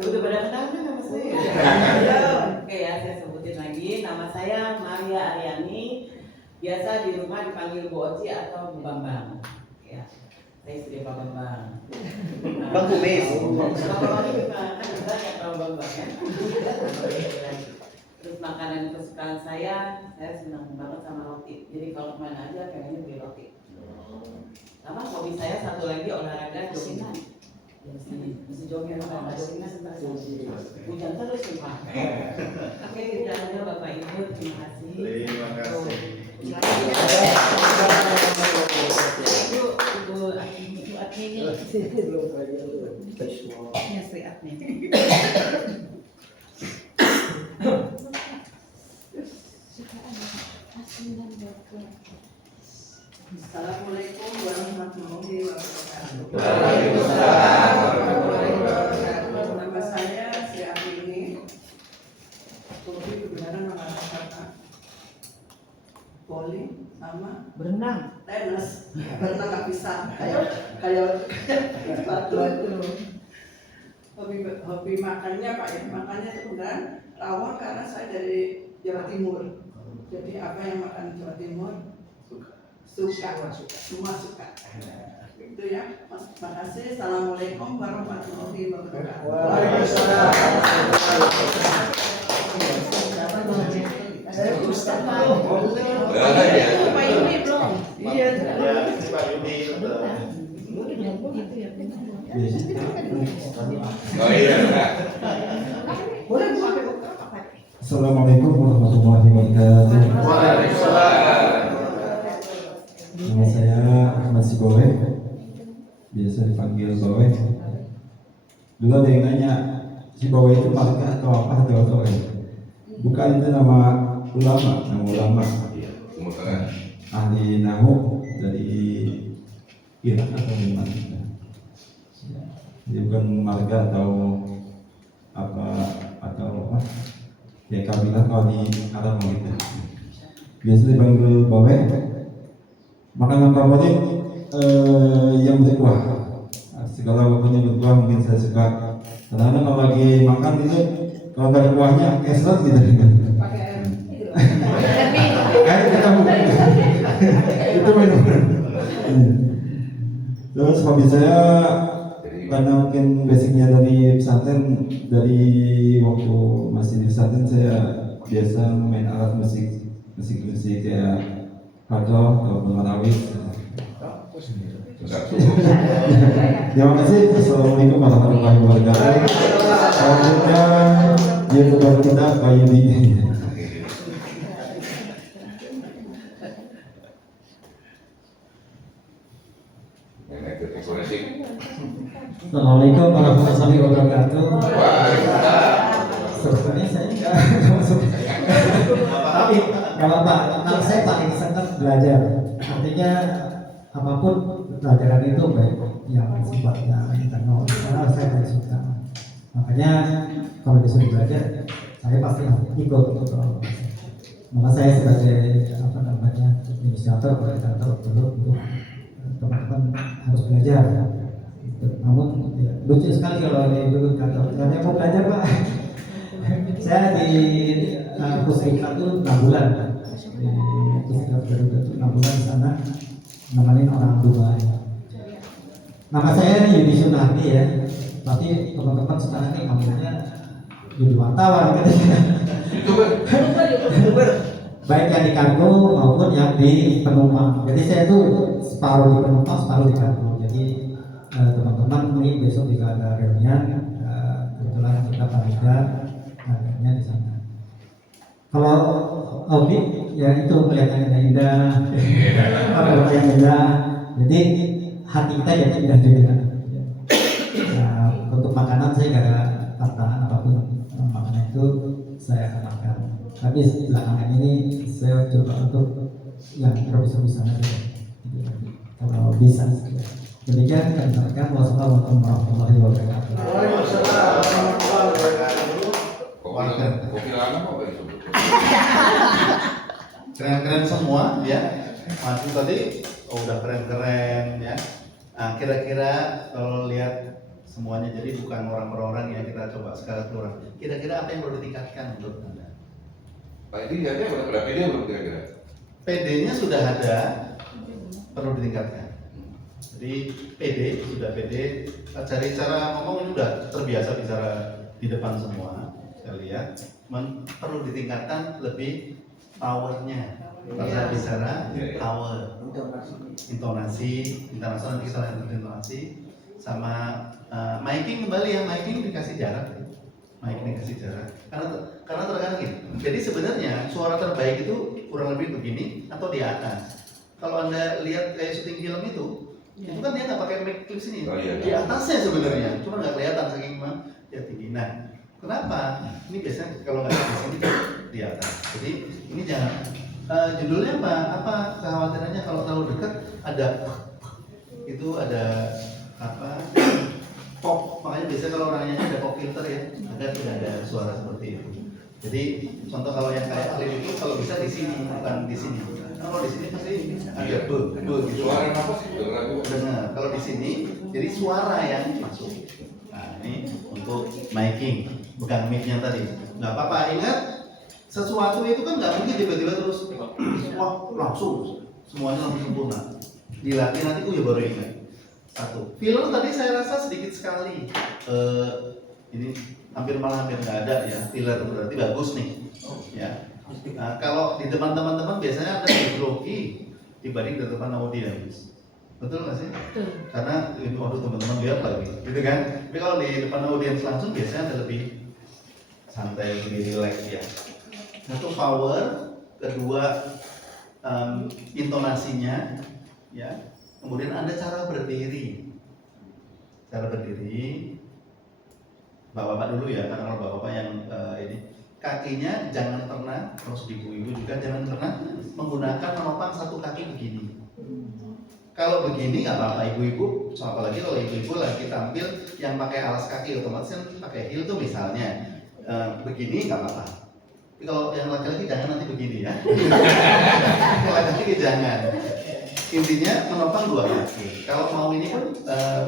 Udah pada kenal kan nama saya? Oke ya, saya sebutin lagi. Nama saya Maria Aryani. Biasa di rumah dipanggil Bu Oci atau Bu Bambang. Ya, saya istri Pak Bambang. Bang Kumis. Pak Bambang juga kan banyak Pak Bambang ya. Terus makanan kesukaan saya senang banget sama roti. Jadi kalau kemana aja pengennya beli roti. Sama hobi saya satu lagi olahraga jogging. Mesti jogging kalau nggak jogging kan hujan terus sumpah. Oke, itu aja Bapak Ibu, terima kasih. Terima kasih. Ibu Admini. Ya, Sri Admini. Assalamualaikum warahmatullahi wabarakatuh. Waalaikumsalam warahmatullahi wabarakatuh. Nama saya Sri Admini. Hobi kebenaran olahraga bowling sama Berenang. tenis. Berenang nggak bisa. Kayak sepatu itu. Hobi makannya Pak ya, makannya itu bukan rawon karena saya dari Jawa Timur. Jadi apa yang makan Jawa Timur suka, semua suka. Itu ya, Mas. Makasih. Assalamualaikum warahmatullahi wabarakatuh. Pak Yuni belum? Iya. Pak Yudi. Oh iya, Pak. Boleh pakai bekal apa? Assalamualaikum warahmatullahi wabarakatuh. Waalaikumsalam. Nama saya Ahmad Sibowe, biasa dipanggil Bowe. Dulu ada yang nanya, Sibowe itu marga atau apa atau bukan, itu nama ulama Iya, Timur Tengah. ahli nahu dari Irak atau di mana. Jadi bukan marga atau apa ya, kabilah kalau di Arab gitu. Biasa dipanggil Bowe. Makanan favorit yang berkuah. Segala apapun yang berkuah mungkin saya suka. Kadang-kadang kalau lagi makan itu kalau nggak ada kuahnya kesel gitu. Pakai Air kita bukan. Itu minum. Terus hobi saya karena mungkin basicnya dari pesantren, dari waktu masih di pesantren saya biasa main alat musik kayak Fadol atau Marawis. Terima kasih. Assalamualaikum warahmatullahi wabarakatuh. Selanjutnya dia kepada kita Pak Yudi. yang ikut ekspresi. Assalamualaikum warahmatullahi wabarakatuh. Sebenarnya saya nggak masuk. Tapi nggak apa-apa. Nah, saya paling senang belajar. Artinya apapun pelajaran itu baik yang sifatnya internal. Karena saya paling suka. Makanya kalau disuruh belajar, saya pasti ikut untuk. Maka saya sebagai inisiator, koordinator dulu untuk teman-teman harus belajar. Namun ya, lucu sekali kalau dulu kata saya mau belajar Pak. Saya di Pusdiklat itu 6 bulan. Di Pusdiklat Garuda itu 6 bulan di sana nemenin orang tua. Nama saya Yudi Sunardi ya. Tapi teman-teman sekarang ini ngomongnya Yudi wartawan katanya. Baik yang di kargo maupun yang di penumpang. Jadi saya itu separuh di penumpang, separuh di kargo. Jadi teman-teman ini besok juga ada reunian. Kebetulan kita panitia reunian di sana. Kalau Audi ya itu kelihatannya indah, apa yang indah. Jadi hati kita jadi indah juga. Untuk makanan saya nggak ada pantangan apapun. Makanan itu saya akan makan. Tapi belakangan ini saya coba untuk yang bisa saja. Kalau bisa. Demikian kami sampaikan. Wassalamualaikum warahmatullahi wabarakatuh. Keren-keren semua ya. Maju tadi udah keren-keren ya. Nah, kira-kira kalau lihat semuanya, jadi bukan orang-orang yang kita coba skala keluar. Kira-kira apa yang perlu ditingkatkan menurut Anda? Pak ini ada berapa PD belum kira-kira? PD-nya sudah ada, perlu ditingkatkan. Jadi PD sudah PD, cari cara ngomong ini udah terbiasa bicara di depan semua. Saya lihat, perlu ditingkatkan lebih powernya. Pada bicara power, intonasi, internasional kita lihat intonasi, sama miking kembali ya, miking dikasih jarak. Miking dikasih jarak. Karena terkadang gini. Jadi sebenarnya suara terbaik itu kurang lebih begini atau di atas. Kalau Anda lihat kayak syuting film itu kan dia nggak pakai mic clip sini. Oh, iya. Di atasnya sebenarnya, cuma nggak kelihatan saking dia tinggi. Nah, kenapa? Ini biasanya kalau nggak di sini di atas. Jadi ini jangan. Judulnya apa? Apa kekhawatirannya kalau terlalu dekat ada itu ada apa? Pop. Makanya biasanya kalau orang nyanyi ada pop filter ya, agar tidak ada suara seperti itu. Jadi contoh kalau yang kayak klip itu kalau bisa di sini bukan di sini. Kalau di sini pasti ada be gitu. Suara apa sih? Dengar. Kalau di sini jadi suara yang masuk. Nah ini untuk miking, bukan mic-nya tadi. Nggak apa-apa, ingat sesuatu itu kan nggak mungkin tiba-tiba terus wah langsung semuanya langsung sempurna. Dilatih nanti ya baru ingat. Satu. Film tadi saya rasa sedikit sekali. Ini hampir nggak ada ya. Filler berarti bagus nih. Ya. Nah, kalau di depan teman-teman biasanya ada grogi dibanding di depan audiens. Betul nggak sih? Betul. Karena ini waduh teman-teman lihat lagi, gitu kan? Tapi kalau di depan audiens langsung biasanya ada lebih santai, lebih relax ya. Satu power, kedua intonasinya, ya. Kemudian ada cara berdiri. Cara berdiri, bapak-bapak dulu ya, karena kalau bapak-bapak yang ini kakinya jangan pernah, terus ibu-ibu juga jangan pernah menggunakan menopang satu kaki begini. Kalau begini nggak apa-apa ibu-ibu, apalagi kalau ibu-ibu lagi tampil yang pakai alas kaki otomatis kan pakai heel tuh misalnya begini nggak apa-apa. Tapi kalau yang laki-laki jangan nanti begini ya. Kalau laki-laki jangan. Intinya menopang dua kaki. Kalau mau ini pun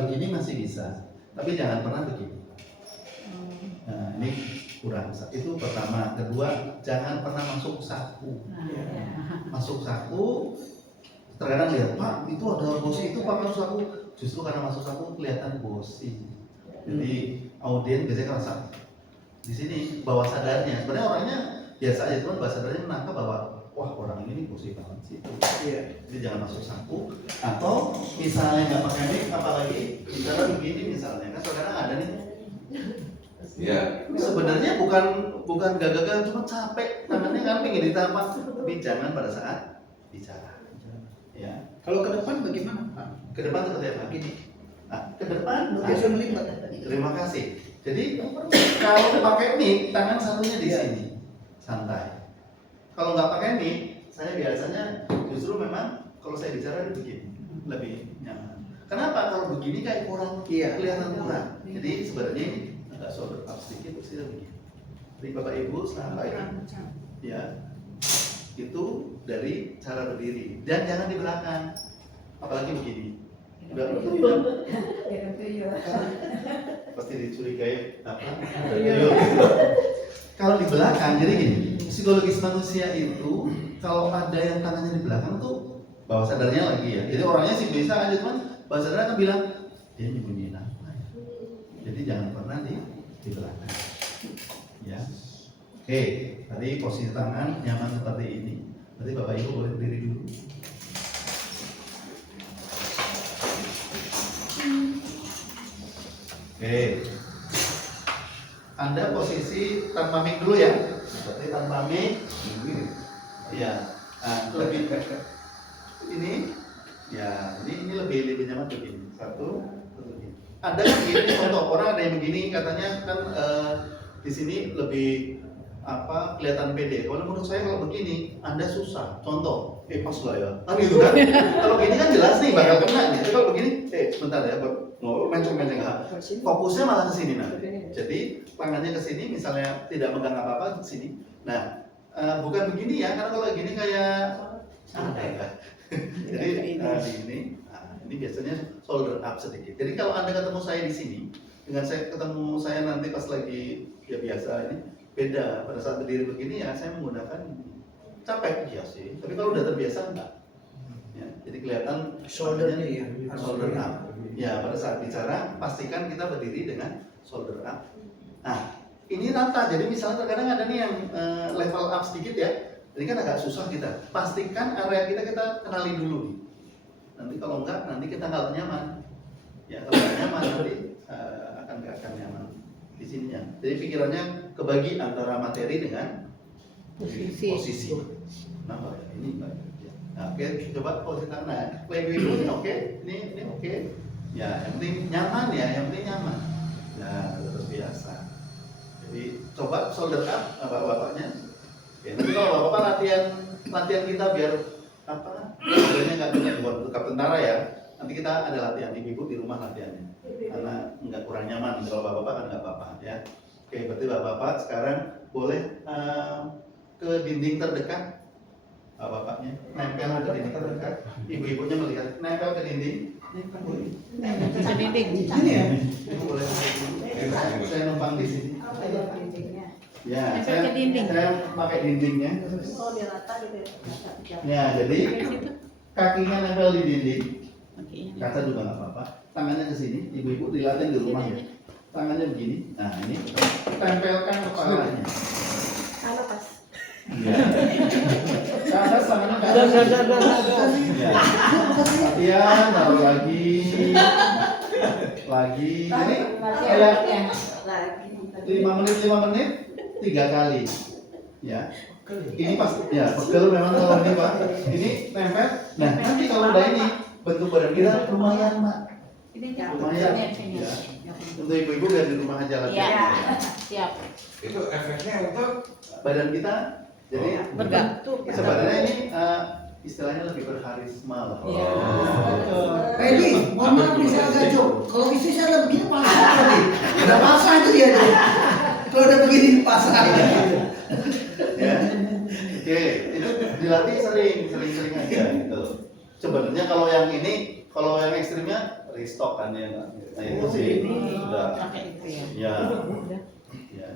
begini masih bisa, tapi jangan pernah begini. Nah ini kurang. Itu pertama. Kedua, jangan pernah masuk saku. Masuk saku. Terkadang lihat, Pak, itu ada bosi itu Pak masuk saku. Justru karena masuk saku kelihatan bosi. Jadi audien biasanya kerasa di sini bawah sadarnya. Sebenarnya orangnya biasa aja, cuma bawah sadarnya menangkap bahwa wah orang ini bosi banget sih. Jadi jangan masuk saku. Atau misalnya nggak pakai mic, apalagi bicara begini misalnya kan sekarang ada nih. Iya. Sebenarnya bukan gagah-gagah, cuma capek tangannya kan pengen ditampar, tapi jangan pada saat bicara. Ya, Kalau ke depan bagaimana Pak? Ke depan seperti apa? Gini. Nah, ke depan Biasa melipat. terima kasih. Jadi kalau pakai mic, tangan satunya di sini, santai. Kalau nggak pakai mic, saya biasanya justru memang kalau saya bicara begini, lebih nyaman. Kenapa? Kalau begini kayak kurang kelihatan kurang. Jadi sebenarnya ini agak shoulder up sedikit, terus kita begini. Jadi Bapak Ibu santai, ya. Itu dari cara berdiri dan jangan di belakang, apalagi begini. Udah pasti dicurigai apa? Kalau di belakang, jadi gini, psikologis manusia itu kalau ada yang tangannya di belakang tuh bawah sadarnya lagi ya. Jadi orangnya sih bisa aja, cuman bawah sadarnya akan bilang dia nyembunyiin apa ya. Jadi jangan pernah di belakang. Ya. Oke, tadi posisi tangan nyaman seperti ini. Berarti Bapak Ibu boleh berdiri dulu. Oke. Anda posisi tanpa mic dulu ya. Berarti tanpa mic. Ya. Nah, lebih ini ya, ini lebih nyaman begini. Satu, begini. Ada yang begini, contoh orang ada yang begini katanya kan di sini lebih apa kelihatan pede. Kalau menurut saya kalau begini Anda susah. Contoh, pas lah ya. Kan gitu kan? Kalau begini kan jelas nih bakal kena nih. Tapi kalau begini, sebentar ya, menceng-menceng. Fokusnya malah ke sini nanti. Jadi tangannya ke sini, misalnya tidak megang apa-apa ke sini. Nah, bukan begini ya, karena kalau gini kayak santai ya. Jadi di ini biasanya shoulder up sedikit. Jadi kalau Anda ketemu saya di sini, dengan saya ketemu saya nanti pas lagi ya biasa ini beda. Pada saat berdiri begini ya saya menggunakan capek ya sih. Tapi kalau udah terbiasa enggak. Ya, jadi kelihatan shoulder up. Ya pada saat bicara pastikan kita berdiri dengan shoulder up. Nah ini rata. Jadi misalnya terkadang ada nih yang level up sedikit ya. Ini kan agak susah kita. Pastikan area kita kenali dulu nih. Nanti kalau enggak nanti kita nggak nyaman. Ya kalau nggak nyaman nanti nggak akan nyaman di sininya. Jadi pikirannya kebagi antara materi dengan posisi. Nah, ini Mbak. Nah, oke, coba posisi tangan. Lebih dulu oke. Ini oke. Ya, yang penting nyaman ya, yang penting nyaman. Nah, terus biasa. Jadi coba shoulder up bapak-bapaknya. Ya, nanti kalau bapak latihan kita biar apa? Sebenarnya nggak buat untuk tentara ya. Nanti kita ada latihan ibu di rumah latihannya. Karena nggak kurang nyaman kalau bapak-bapak kan nggak apa-apa ya. Oke, berarti bapak-bapak sekarang boleh ke dinding terdekat. Bapak-bapaknya nempel ke dinding terdekat. Ibu-ibunya melihat nempel ke dinding. Ke dinding. Ini ya. Ibu boleh saya numpang di sini. Ya, Nempel ke dinding. Saya pakai dindingnya. Oh, dia rata gitu ya. Ya, jadi kakinya nempel di dinding. Kaca juga nggak apa-apa. Tangannya ke sini, ibu-ibu dilatih di rumah ya. Tangannya begini. Nah ini tempelkan kepalanya. Sama pas. Ya. Ke atas tangannya ke atas. Ya. Latihan, taruh lagi. Ini kayak 5 menit 3 kali. Ya. Ini pas ya pegel memang kalau ini Pak. Ini nempel. Nah nanti kalau udah ini bentuk badan kita lumayan Mak. Lumayan. Ya. Untuk ibu-ibu biar di rumah aja latihan. Iya. Siap. Itu efeknya untuk Badan kita jadi berbentuk. sebenarnya ini istilahnya lebih berkarisma loh. Iya. Edi, mohon maaf nih saya agak jauh. Kalau istri saya udah begini pasrah tadi. Udah pasrah itu dia tuh. Kalau udah begini pasrah. Ya. Oke, itu dilatih sering aja gitu. Sebenarnya kalau yang ekstrimnya restock kan ya. Nah itu sih sudah. Pakai itu ya. Ya. Ya.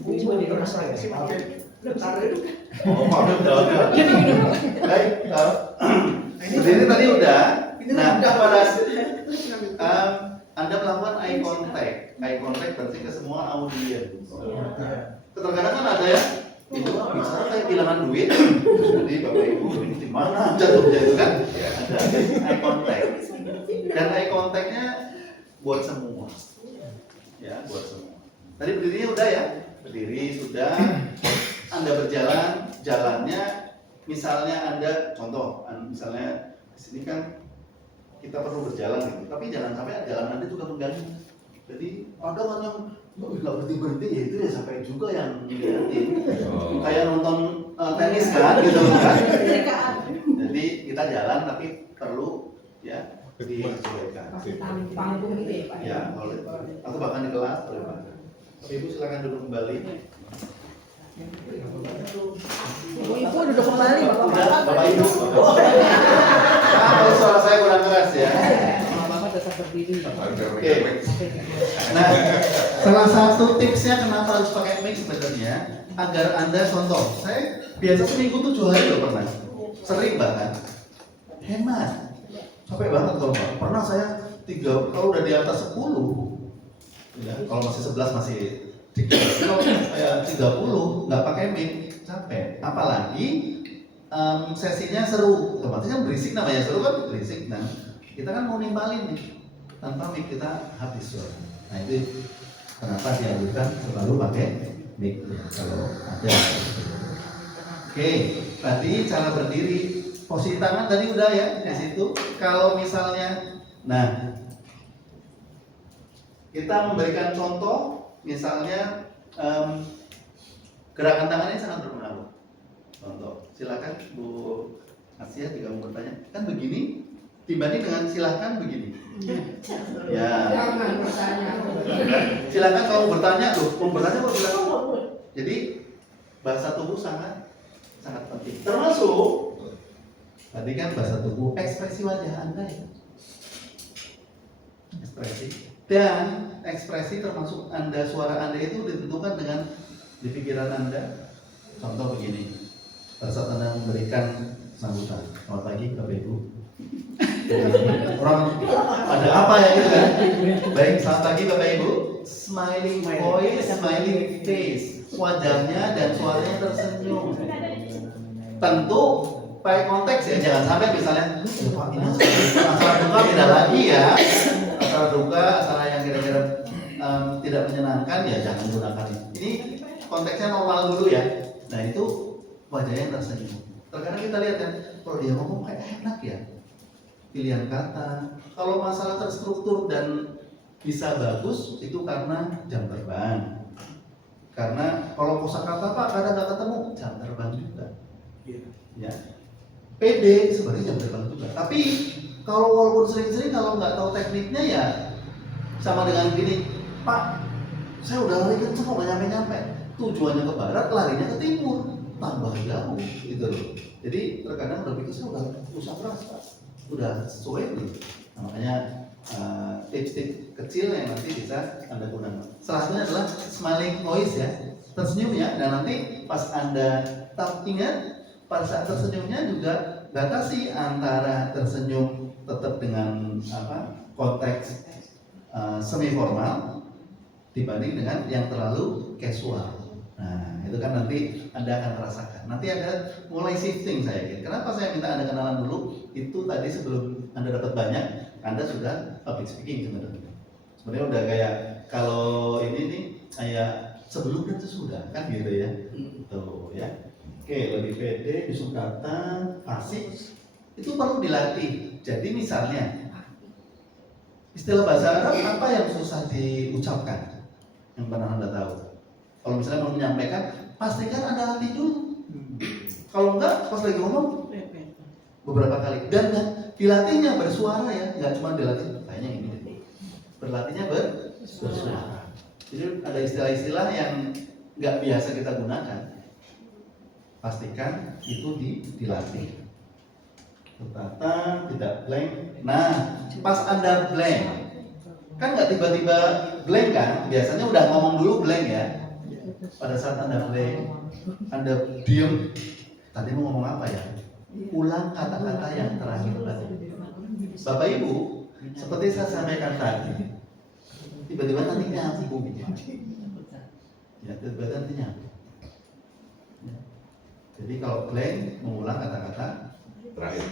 Cuma di kelas saya sih. Oh, maaf udah. Baik, ini tadi udah. Nah, pada Anda melakukan eye contact berarti ke semua audiens. Terkadang kan ada ya, itu bicara kayak kehilangan duit, jadi bapak ibu ini di mana jatuhnya itu kan? Ada eye contact. Dan eye contactnya buat semua, ya buat semua. Tadi berdirinya udah ya, berdiri sudah. Anda berjalan, jalannya misalnya Anda contoh, misalnya Di sini kan kita perlu berjalan gitu, tapi jangan sampai jalan Anda juga mengganggu. Jadi ada kan yang nggak berhenti ya itu ya sampai juga yang dilihatin. Kayak nonton tenis kan gitu kan. Jadi kita jalan tapi perlu ya disesuaikan. Panggung gitu ya Pak? Ya, boleh. Atau bahkan di kelas boleh Pak. Tapi Ibu silakan duduk kembali. Ibu duduk kembali, Bapak Ibu. Kalau suara saya kurang keras ya. Mama tetap berdiri. Oke. Nah, salah satu tipsnya kenapa harus pakai mic sebenarnya agar Anda contoh. Saya biasa seminggu 7 hari loh pernah. Sering bahkan. Hemat. Capek banget kalau Pak. Pernah saya 3 kalau udah di atas 10. Ya, kalau masih 11 masih dikit. Kalau kayak 30 nggak pakai mic capek. Apalagi sesinya seru. Otomatis kan berisik namanya seru kan berisik. Nah, kita kan mau nimbalin nih. Tanpa mic kita habis suara. Nah itu kenapa dianjurkan selalu pakai mic ya, kalau ada. Oke, berarti cara berdiri, posisi tangan tadi udah ya di situ. Kalau misalnya, nah kita memberikan contoh, misalnya gerakan tangan ini sangat berpengaruh. Contoh, silakan Bu Asia jika mau bertanya. Kan begini dibanding dengan silakan begini. Ya. Jangan bertanya. Silakan kalau bertanya loh, mau bertanya kok bilang. Jadi bahasa tubuh sangat penting. Termasuk tadi kan bahasa tubuh, ekspresi wajah Anda ya. Ekspresi. Dan ekspresi termasuk Anda, suara Anda itu ditentukan dengan di pikiran Anda. Contoh begini, pada saat Anda memberikan sambutan, selamat pagi Bapak Ibu. Orang ada apa ya gitu kan? Baik, selamat pagi Bapak Ibu. Smiling voice, smiling face, wajahnya dan suaranya tersenyum. Tentu pakai konteks ya, jangan sampai misalnya Pak ini acara duka beda lagi ya. Acara duka, acara yang kira-kira tidak menyenangkan ya jangan gunakan ini. Ini konteksnya normal dulu ya. Nah itu wajahnya tersenyum. Terkadang kita lihat kan, kalau dia ngomong kayak enak ya. Pilihan kata, kalau masalah terstruktur dan bisa bagus itu karena jam terbang. Karena kalau kosakata Pak kadang nggak ketemu, jam terbang juga. Ya, PD sebenarnya jam terbang juga. Tapi kalau walaupun sering-sering kalau nggak tahu tekniknya ya sama dengan gini, Pak, saya udah lari kenceng kok nggak nyampe-nyampe. Tujuannya ke barat, larinya ke timur, tambah jauh gitu loh. Jadi terkadang udah begitu saya udah usaha keras Pak. Udah sesuai nih. Nah, makanya tips-tips kecil yang nanti bisa Anda gunakan. Salah satunya adalah smiling voice ya, tersenyum ya. Dan nanti pas Anda ingat pada saat tersenyumnya juga batasi antara tersenyum tetap dengan konteks semi formal dibanding dengan yang terlalu casual. Nah itu kan nanti Anda akan merasakan. Nanti ada mulai shifting saya yakin. Kenapa saya minta Anda kenalan dulu? Itu tadi sebelum Anda dapat banyak, Anda sudah public speaking sebenarnya. Sebenarnya udah kayak kalau ini nih kayak sebelum dan sesudah kan gitu ya. Tuh ya. Oke, lebih pede, kusukata, fasih itu perlu dilatih. Jadi misalnya istilah bahasa Arab apa yang susah diucapkan? Yang pernah Anda tahu? Kalau misalnya mau menyampaikan, pastikan Anda latih dulu. Kalau enggak, pas lagi ngomong beberapa kali. Dan dilatihnya bersuara ya, nggak cuma dilatih kayaknya ini. Berlatihnya bersuara. Jadi ada istilah-istilah yang nggak biasa kita gunakan. Pastikan itu dilatih. Tertata, tidak blank. Nah, pas Anda blank, kan nggak tiba-tiba blank kan? Biasanya udah ngomong dulu blank ya. Pada saat Anda blank, Anda diam. Tadi mau ngomong apa ya? Ulang kata-kata yang terakhir tadi. Bapak Ibu, seperti saya sampaikan tadi, tiba-tiba nanti nyambung. Ya, tiba-tiba nanti nyambung. Ya. Jadi kalau blank mengulang kata-kata terakhir.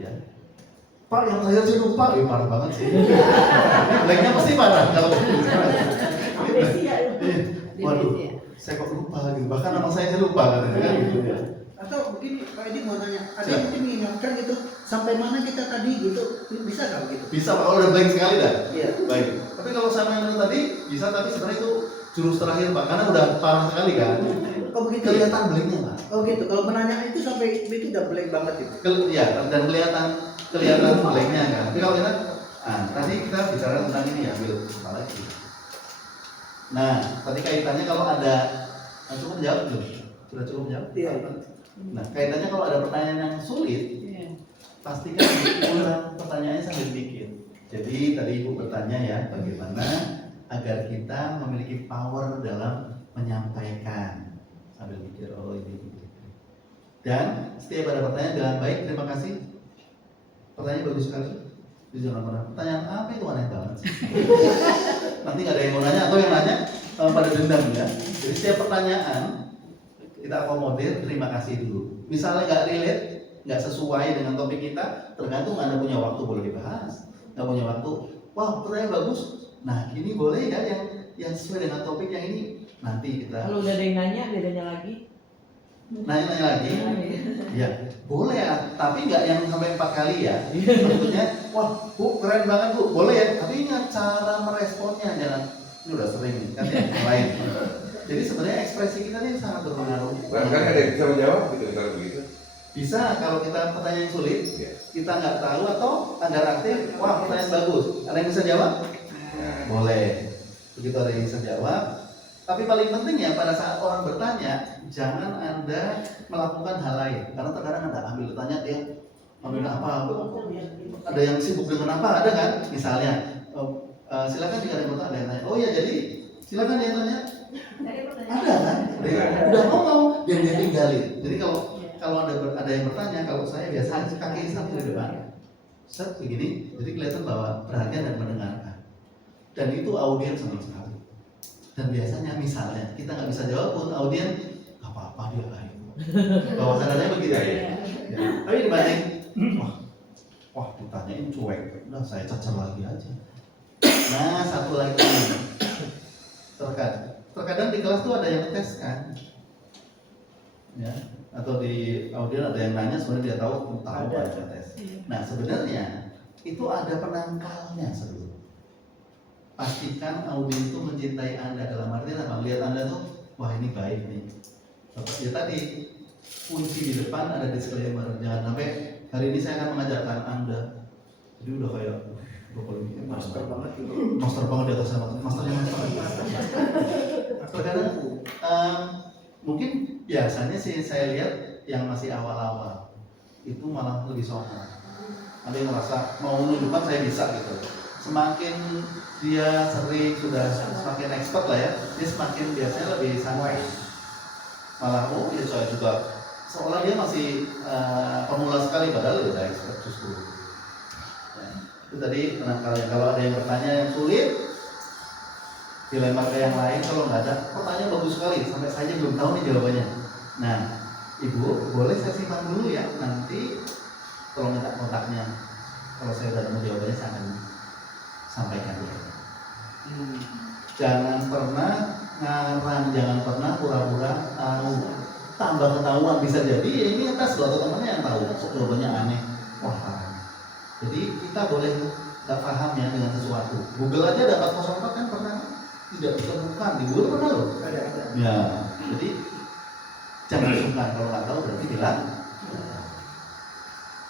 Ya. Pak, yang saya sih lupa, parah banget sih. Blanknya pasti parah kalau waduh, saya kok lupa gitu. Bahkan nama saya lupa katanya kan gitu ya. Atau mungkin Pak Edi mau tanya, ada yang mungkin mengingatkan gitu sampai mana kita tadi gitu, bisa nggak begitu? Bisa Pak, kalau udah blank sekali dah. Iya. Baik. Tapi kalau sama yang tadi bisa, tapi sebenarnya itu jurus terakhir Pak, karena udah parah sekali kan. Oh begitu. Kelihatan blanknya Pak. Oh gitu. Kalau menanya itu sampai itu udah blank banget gitu. Iya, dan kelihatan blanknya kan. Tapi kalau kita, tadi kita bicara tentang ini ya, ambil apa lagi? Nah, tadi kaitannya kalau ada, cukup jawab belum? Sudah cukup jawab? Iya. Nah, kaitannya kalau ada pertanyaan yang sulit, pastikan ulang pertanyaannya sambil bikin. Jadi tadi Ibu bertanya ya, bagaimana agar kita memiliki power dalam menyampaikan sambil mikir, oh ini. Dan setiap ada pertanyaan dengan baik, terima kasih. Pertanyaan bagus sekali. Jadi jangan pernah pertanyaan apa itu aneh banget. Nanti nggak ada yang mau nanya atau yang nanya pada dendam ya. Jadi setiap pertanyaan kita akomodir, terima kasih dulu. Misalnya nggak relate, nggak sesuai dengan topik kita, tergantung Anda punya waktu boleh dibahas. Nggak punya waktu, wah pertanyaan bagus. Nah ini boleh ya yang sesuai dengan topik yang ini nanti kita. Kalau udah ada yang nanya, dia nanya lagi. Nanya lagi, ya boleh ya, tapi nggak yang sampai 4 kali ya. Maksudnya, wah Bu keren banget Bu, boleh ya. Tapi ingat cara meresponnya, jangan ini udah sering kan yang lain. Jadi sebenarnya ekspresi kita ini sangat berpengaruh. Barangkali ada yang bisa menjawab gitu kalau begitu. Bisa kalau kita pertanyaan yang sulit, kita nggak tahu atau Anda aktif, wah pertanyaan bagus. Ada yang bisa jawab? Boleh. Begitu ada yang bisa jawab. Tapi paling penting ya pada saat orang bertanya, jangan Anda melakukan hal lain. Karena terkadang Anda ambil tanya dia ambil apa? Ada yang sibuk dengan apa? Ada kan? Misalnya, silakan jika ada yang bertanya, ada yang tanya. Oh ya jadi silakan dia tanya. Ada kan? Udah ngomong dan dia tinggalin. Jadi kalau ada yang bertanya, kalau saya biasanya kaki satu di depan, set begini, jadi kelihatan bahwa perhatian dan mendengarkan. Dan itu audiens senang sekali. Dan biasanya misalnya kita nggak bisa jawab pun audiens nggak apa-apa dia lain. Bahwa sadarnya begitu ya. Tapi dibanding, wah ditanyain cuek, udah saya cacar lagi aja. Nah satu lagi, terkadang di kelas tuh ada yang tes kan, ya, atau di audiens ada yang nanya sebenarnya dia tahu ada tes. Nah sebenarnya itu ada penangkalnya sebelum. Pastikan audiens itu mencintai Anda dalam artian apa? Melihat Anda tuh, wah ini baik nih. Ya tadi kunci di depan ada disclaimer, jangan sampai hari ini saya akan mengajarkan Anda. Jadi udah kayak master banget gitu. Master banget di atas masternya master. Terkadang mungkin biasanya sih saya lihat yang masih awal-awal itu malah lebih sombong. Ada yang merasa mau menunjukkan saya bisa gitu. Semakin dia sering sudah semakin expert lah ya, dia semakin biasanya lebih santai. Malah ya saya juga seolah dia masih pemula sekali padahal udah expert justru. Ya, itu tadi penangkalnya. Kalau ada yang bertanya yang sulit, dilempar ke yang lain. Kalau nggak ada, pertanyaan bagus sekali sampai saya belum tahu nih jawabannya. Nah, Ibu boleh saya simpan dulu ya, nanti tolong minta kontaknya. Kalau saya udah nemu jawabannya saya akan sampaikan dulu. Jangan pernah ngarang, jangan pernah pura-pura tahu. Tambah ketahuan bisa jadi ini atas atau temannya yang tahu jawabannya aneh. Wah, jadi kita boleh nggak paham ya dengan sesuatu. Google aja dapat 04 kan pernah tidak ditemukan di Google pernah loh. Ada. Ya, jadi jangan sungkan kalau nggak tahu berarti bilang.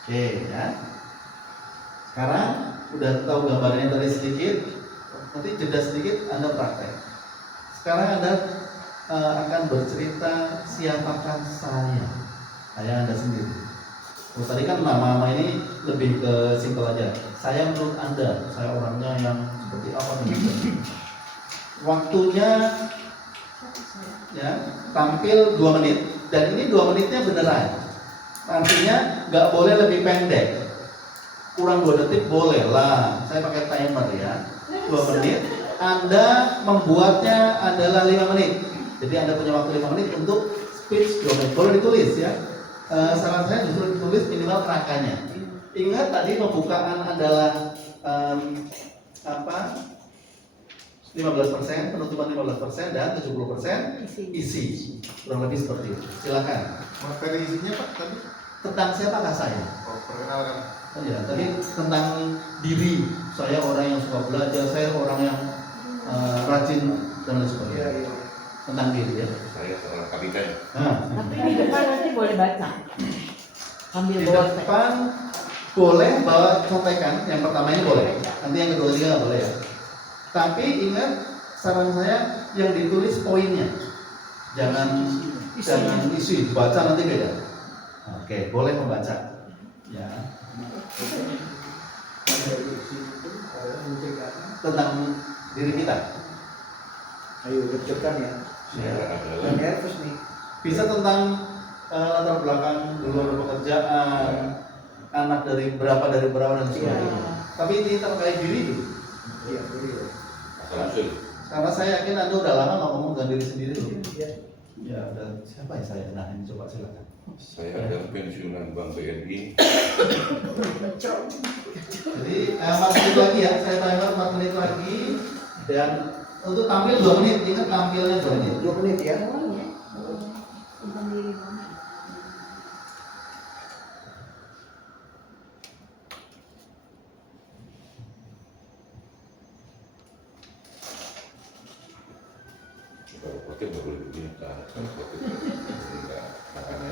Oke ya. Sekarang udah tahu gambarnya tadi sedikit, nanti jeda sedikit Anda praktek. Sekarang Anda akan bercerita siapakah saya Anda sendiri. Oh, tadi kan nama ini lebih ke simpel aja. Saya menurut Anda, saya orangnya yang seperti apa nih? Waktunya ya tampil 2 menit dan ini 2 menitnya beneran. Artinya nggak boleh lebih pendek. Kurang 2 detik boleh lah, saya pakai timer ya 2 menit, Anda membuatnya adalah 5 menit. Jadi Anda punya waktu 5 menit untuk speech 2 menit. Boleh ditulis ya, saran saya justru ditulis minimal kerangkanya. Ingat tadi pembukaan adalah 15%, penutupan 15% dan 70% isi. Kurang lebih seperti itu. Silakan. Materi isinya Pak tadi Tentang siapakah saya? perkenalkan. Oh ya, tadi tentang diri. Saya orang yang suka belajar, saya orang yang rajin dan lain sebagainya. Tentang diri ya. Saya seorang kapiten. Nah, Tapi di depan nanti boleh baca. Ambil di bawa teks. depan boleh bawa contekan. Yang pertama ini boleh. Nanti yang kedua tiga nggak boleh ya. Tapi ingat saran saya yang ditulis poinnya. Jangan isi, baca nanti beda. Oke, boleh membaca. Ya. Tentang diri kita. Ayo deg-degan ya. Saya adalah Dan nervous nih. Bisa tentang latar belakang dulu pekerjaan, anak dari berapa dan sebagainya. Tapi ini terkait diri dulu. Iya, asal-usul. Karena saya yakin Anda udah lama nggak ngomong dengan diri sendiri dulu. Ya, dan siapa yang saya kenalin? Coba silakan. Saya adalah pensiunan Bank BNI. Jadi 4 menit lagi ya, saya timer 4 menit lagi dan untuk tampil 2 menit, ingat tampilnya 2 menit. 2 menit ya. Kalau khotib nggak boleh begini, kalau khotib nggak makannya.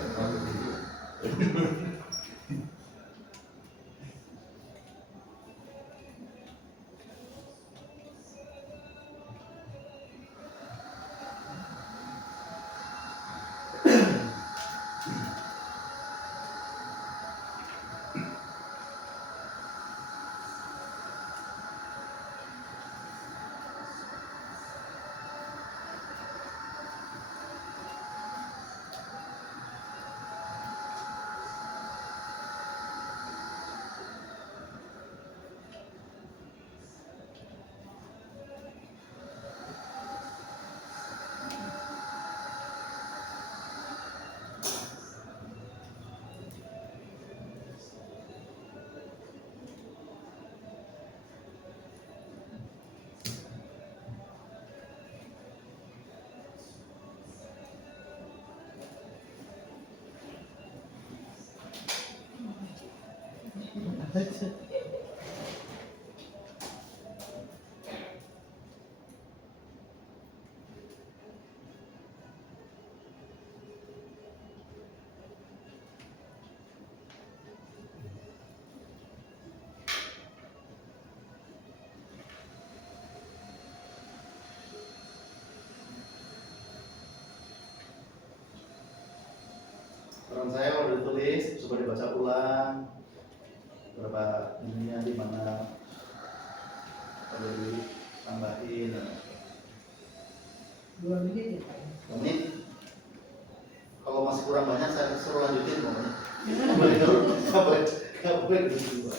Saran saya kalau ditulis coba dibaca ulang berapa ininya di mana perlu ditambahin. 2 menit ya Pak. 2 menit. Kalau masih kurang banyak saya suruh lanjutin pokoknya. Boleh dulu, nggak boleh dulu.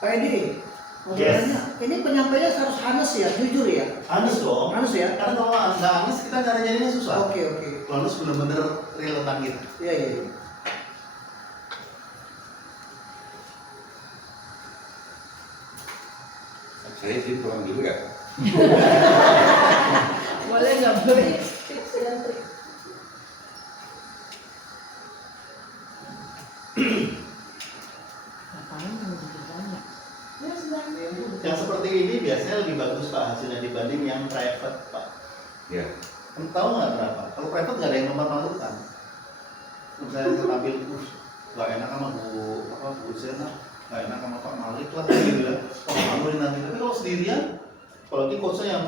Pak Edi, ngobrolnya, ini penyampaiannya harus honest ya, jujur ya. Honest dong. Honest ya. Karena kalau nggak honest kita cara nyarinya susah. Oke, oke. Kalau honest bener-bener real tentang kita. Iya, iya. Iya. Saya sih pulang dulu ya. Boleh nggak boleh? Tips dan trik. Ngapain yang begitu banyak? Ya sudah. Yang seperti ini biasanya lebih bagus Pak hasilnya dibanding yang private Pak. Ya. Tahu nggak kenapa? Kalau private nggak ada yang mempermalukan. Misalnya kita tampil, nggak enak sama Bu Zena, nggak enak sama Pak Malik lah gitu ya. Pak maluin nanti. Tapi kalau sendirian, apalagi coachnya yang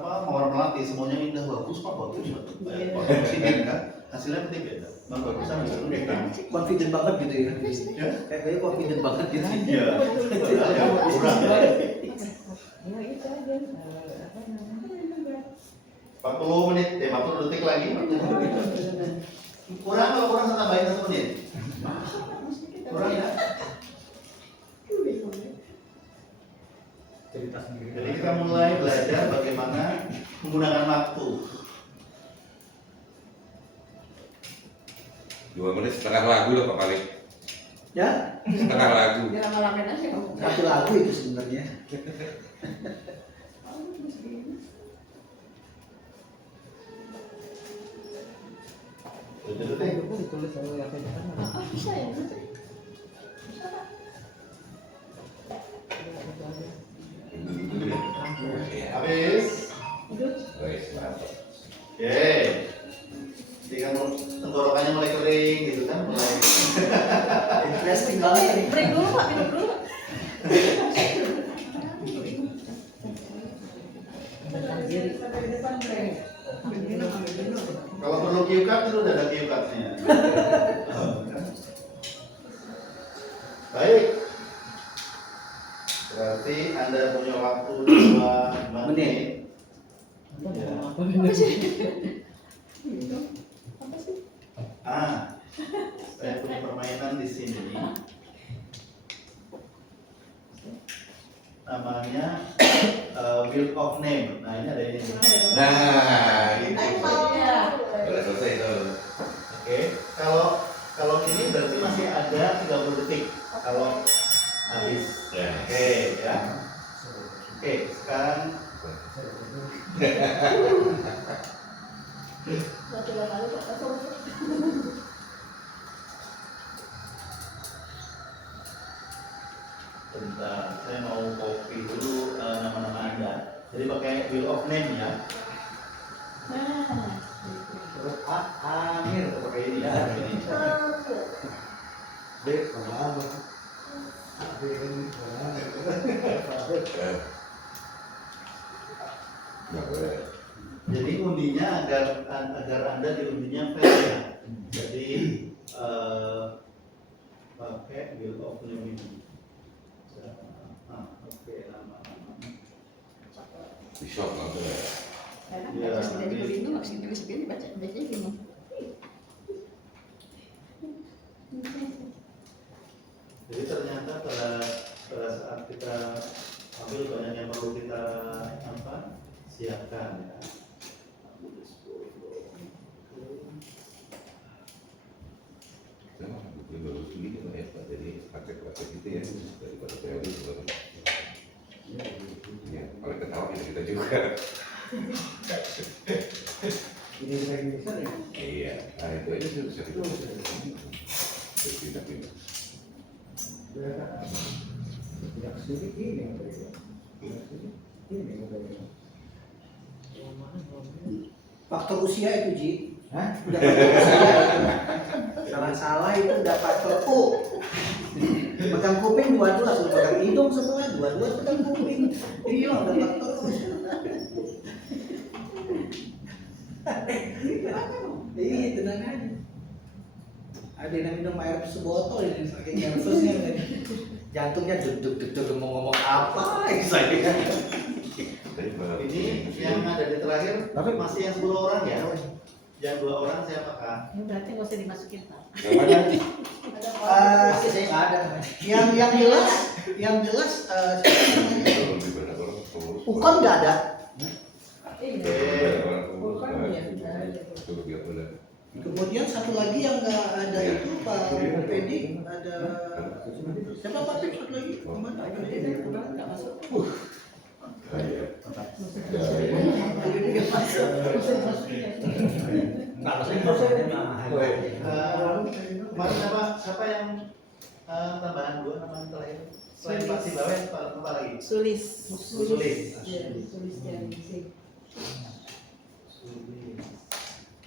mawar melati semuanya indah bagus Pak bagus. Kayak Pak Presiden kan. hasilnya penting beda. Bang Bagus sama Bang Beda. Confident banget gitu ya. Ya? Kayaknya confident banget gitu. Iya. Padahal ya kurang ya. Ya itu aja. Apa namanya? 40 menit, 40 detik lagi. 40 menit. Kurang kalau kurang saya tambahin 1 menit. Kurang ya? Cerita sendiri. Jadi kita mulai belajar bagaimana menggunakan waktu. 2 menit setengah lagu lah Pak Malik. Ya, Setengah lagu. Dia lama-lamain aja kamu. satu lagu itu sebenarnya. Tujuh detik. Itu ditulis oleh apa ya? Bisa ya? Habis. Wes, mantap. Oke. Jadi kan tenggorokannya mulai kering gitu kan, mulai. Interesting banget. Break dulu Pak, minum dulu. Kalau perlu cue card itu udah ada cue cardnya. Baik. Berarti Anda punya waktu 2 menit. Ya. Saya punya permainan di sini. Namanya Wheel of Name. Nah ini ada ini. Nah, gitu. Ya. Udah selesai itu. Oke. Kalau ini berarti masih ada 30 detik. Kalau habis. Ya. Oke ya. Oke sekarang. Bentar, saya mau copy dulu nama-nama Anda. Jadi pakai Wheel of Name ya. Terus Amir Pakai ini ya. Ini. Dek, apa? Nggak boleh. Jadi undinya agar Anda diundinya fair ya. Jadi pakai Wheel of Name ini. Oke, nama-nama. Bishop langsung ya. Ya, Jadi begini, masih tulis begini, bacanya bingung. Jadi ternyata pada saat kita ambil banyak yang perlu kita siapkan ya. Memang buku bagus ini kan ya Pak. Jadi praktek-praktek itu ya daripada teori. Ya, paling ketawa kita juga. Ini lagi besar ya? Iya, nah itu aja sih bisa kita pindah-pindah. Tidak sedikit ini yang berbeda. Ini yang berbeda. faktor usia itu Ji. Hah? Udah faktor usia itu. Salah itu udah faktor U. Pegang kuping dua-dua, suruh pegang hidung semua, dua-dua pegang kuping. Iya, udah faktor U. Iya, tenang aja. Ada yang minum air sebotol ini saking nervousnya. Jantungnya deg-deg mau ngomong apa saya. Ini yang ada di terakhir masih yang 10 orang ya. Yang 2 orang siapakah? Ya, berarti nggak usah dimasukin Pak. Saya nggak ada. Yang jelas Ukon nggak ada. Kemudian satu lagi yang nggak ada itu Pak Pedi, ada siapa Pak Pedi satu lagi? Kemana? Nggak masuk. Kemarin siapa yang tambahan 2 nama terakhir? Selain Pak Sibawen, apa lagi? Sulis. Sulis.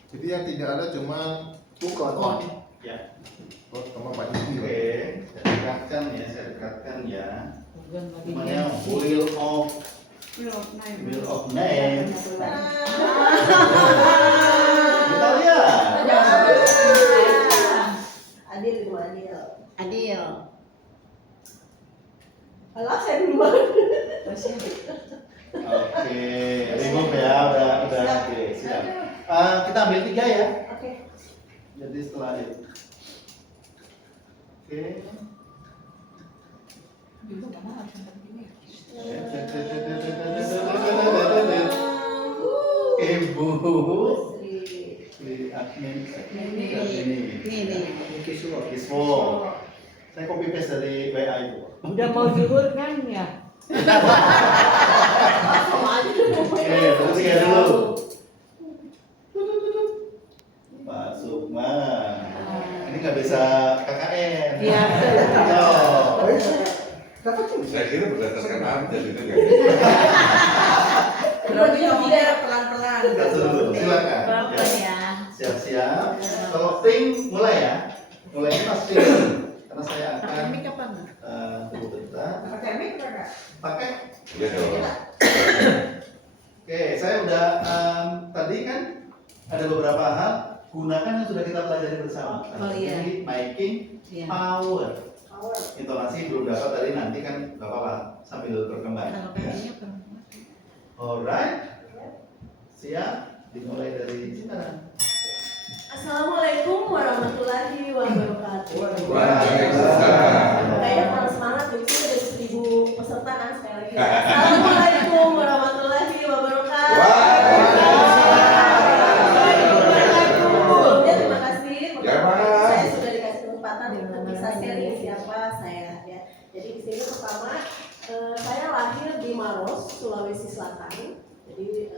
Jadi yang tidak ada cuma Ukon. Ya. sama Pak Didi. Oke, saya dekatkan ya. Namanya Wheel of Name. Kita lihat. Adil di rumah Adil. Adil. Alah, saya duluan. Oke, ringkup ya, udah oke, siap. Kita ambil 3 ya. Oke. Jadi setelah itu. Oke. Ibu si admin ini Kiswo. Saya copy paste dari WA itu. Udah mau zuhur kan ya? Oke, terus ya dulu. Pak Sukma. Ini nggak bisa KKN. Iya. Saya kira berdasarkan abjad itu nggak Berarti tidak pelan-pelan. Satu dulu, silakan. Pelan-pelan ya. Siap-siap. Kalau ting mulai ya. Mulainya pasti karena saya akan Pakai mic apa enggak? tunggu bentar. Pakai mic enggak? Pakai. Iya dong. Oke, saya udah tadi kan ada beberapa hal gunakan yang sudah kita pelajari bersama. Oh, iya. Ini making Iya. power. Intonasi belum dapat tadi, nanti kan nggak apa-apa sambil berkembang. Kalau pakainya perempuan. Alright, siap. Dimulai dari sekarang. Assalamualaikum warahmatullahi wabarakatuh. Waalaikumsalam. Kayaknya kurang semangat, jadi ada 1000 peserta kan sekali lagi. Assalamualaikum warahmatullahi wabarakatuh. Ya, terima kasih. Saya sudah dikasih kesempatan untuk bisa sharing siapa saya ya. Jadi di sini pertama saya lahir di Maros, Sulawesi Selatan. Jadi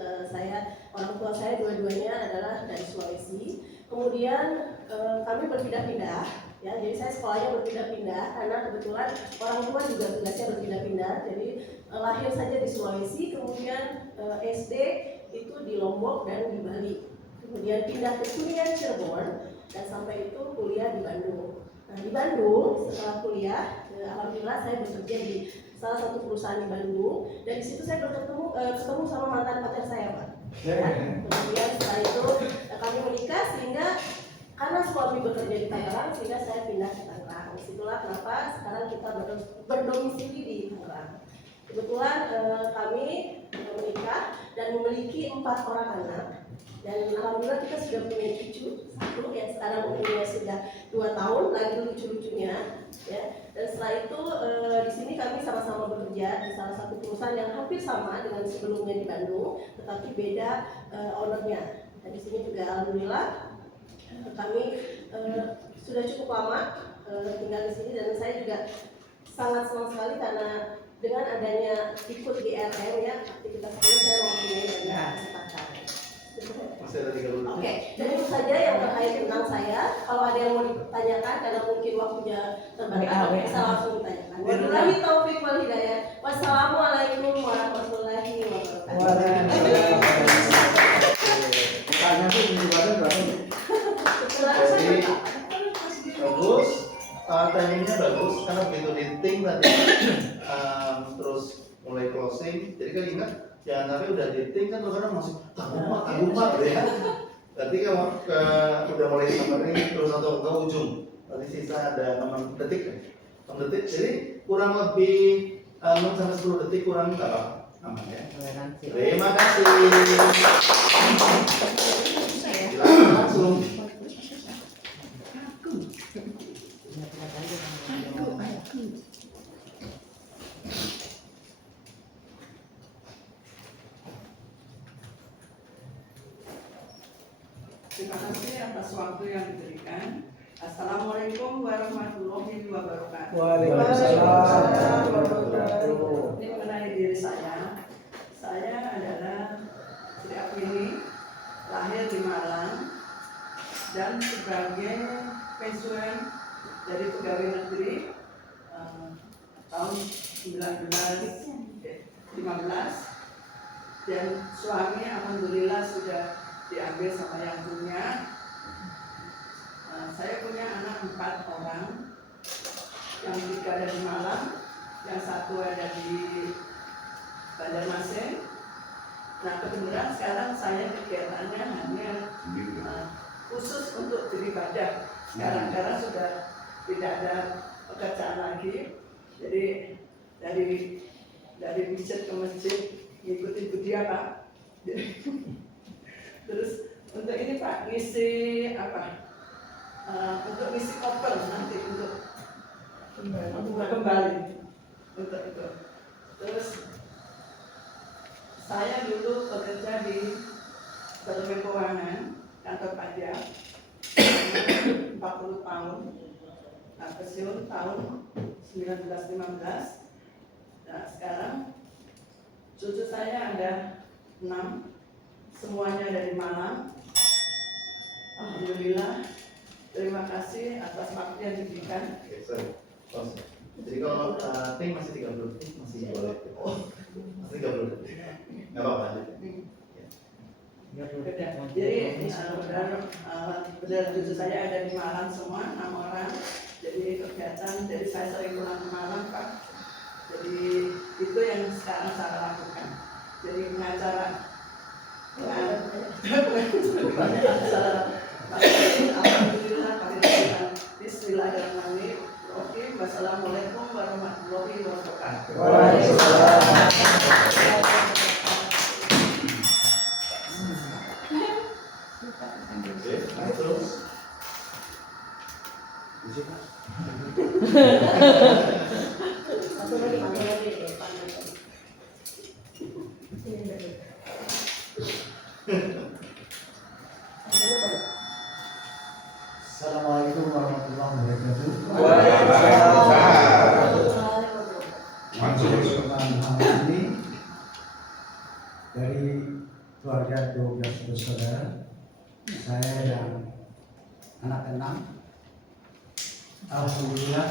orang tua saya dua-duanya adalah dari Sulawesi. Kemudian kami berpindah-pindah, ya. Jadi saya sekolahnya berpindah-pindah karena kebetulan orang tua juga tugasnya berpindah-pindah. Jadi lahir saja di Sulawesi, kemudian SD itu di Lombok dan di Bali. Kemudian pindah ke Kuningan Cirebon dan sampai itu kuliah di Bandung. Nah, di Bandung setelah kuliah, alhamdulillah saya bekerja di salah satu perusahaan di Bandung dan di situ saya ketemu sama mantan pacar saya, Pak. Kemudian setelah itu kami menikah sehingga karena suami bekerja di Tangerang sehingga saya pindah ke Tangerang. Disitulah kenapa sekarang kita berdomisili di Tangerang. Kebetulan kami menikah dan memiliki 4 orang anak. Dan alhamdulillah kita sudah punya cucu 1 yang sekarang umurnya sudah 2 tahun, lagi lucu-lucunya, ya. Dan setelah itu di sini kami sama-sama bekerja di salah satu perusahaan yang hampir sama dengan sebelumnya di Bandung, tetapi beda ownernya. Dan di sini juga alhamdulillah kami sudah cukup lama tinggal di sini dan saya juga sangat senang sekali karena dengan adanya ikut di RM ya aktivitas ini saya mempunyai banyak kesempatan. Oke, dan itu saja yang terkait tentang saya. Kalau ada yang mau ditanyakan karena mungkin waktunya terbatas, bisa langsung ditanyakan. Wabillahi taufiq wal hidayah. Wassalamualaikum warahmatullahi wabarakatuh. Bukannya tuh menyebarkan berapa? Bagus, timingnya bagus karena begitu editing tadi terus mulai closing. Jadi kan ingat jangan sampai udah editing kan kadang masih tanggung gitu ya. Berarti kalau udah mulai summary terus atau ke ujung, nanti sisa ada 6 detik kan? 6 detik, jadi kurang lebih 6 sampai 10 detik kurang nggak apa aman ya. Terima kasih. Silakan langsung. Terima kasih atas waktu yang diberikan. Assalamualaikum warahmatullahi wabarakatuh. Waalaikumsalam warahmatullahi. Ini mengenai diri saya. Saya adalah Sri Apini, lahir di Malang dan sebagai pensiun dari pegawai negeri tahun 1915 dan suami alhamdulillah sudah diambil sama yang punya. Saya punya anak 4 orang, yang 3 ada di Malang, yang 1 ada di Banjarmasin. Nah kebetulan sekarang saya kegiatannya hanya khusus untuk beribadah. Sekarang sudah tidak ada pekerjaan lagi, jadi dari masjid ke masjid ngikutin dia Pak. Terus untuk ini Pak ngisi apa? Untuk ngisi koper nanti untuk kembali untuk itu. Terus saya dulu bekerja di Departemen Keuangan kantor pajak 40 tahun, nah, pensiun tahun 1915. Nah sekarang cucu saya ada 6, semuanya dari Malang. Alhamdulillah, terima kasih atas waktu yang diberikan. Jadi kalau tim masih 30 detik masih boleh. Masih 30 detik. Enggak apa-apa lanjut. Jadi benar cucu saya ada di Malang semua, 6 orang. Jadi kegiatan, jadi saya sering pulang ke Malang Pak. Jadi itu yang sekarang saya lakukan. Jadi pengacara. Alhamdulillah, bismillahirrahmanirrahim. Wassalamualaikum warahmatullahi wabarakatuh. Assalamualaikum warahmatullahi wabarakatuh. Ini dari keluarga 12 bersaudara, saya yang anak ke-6. Alhamdulillah,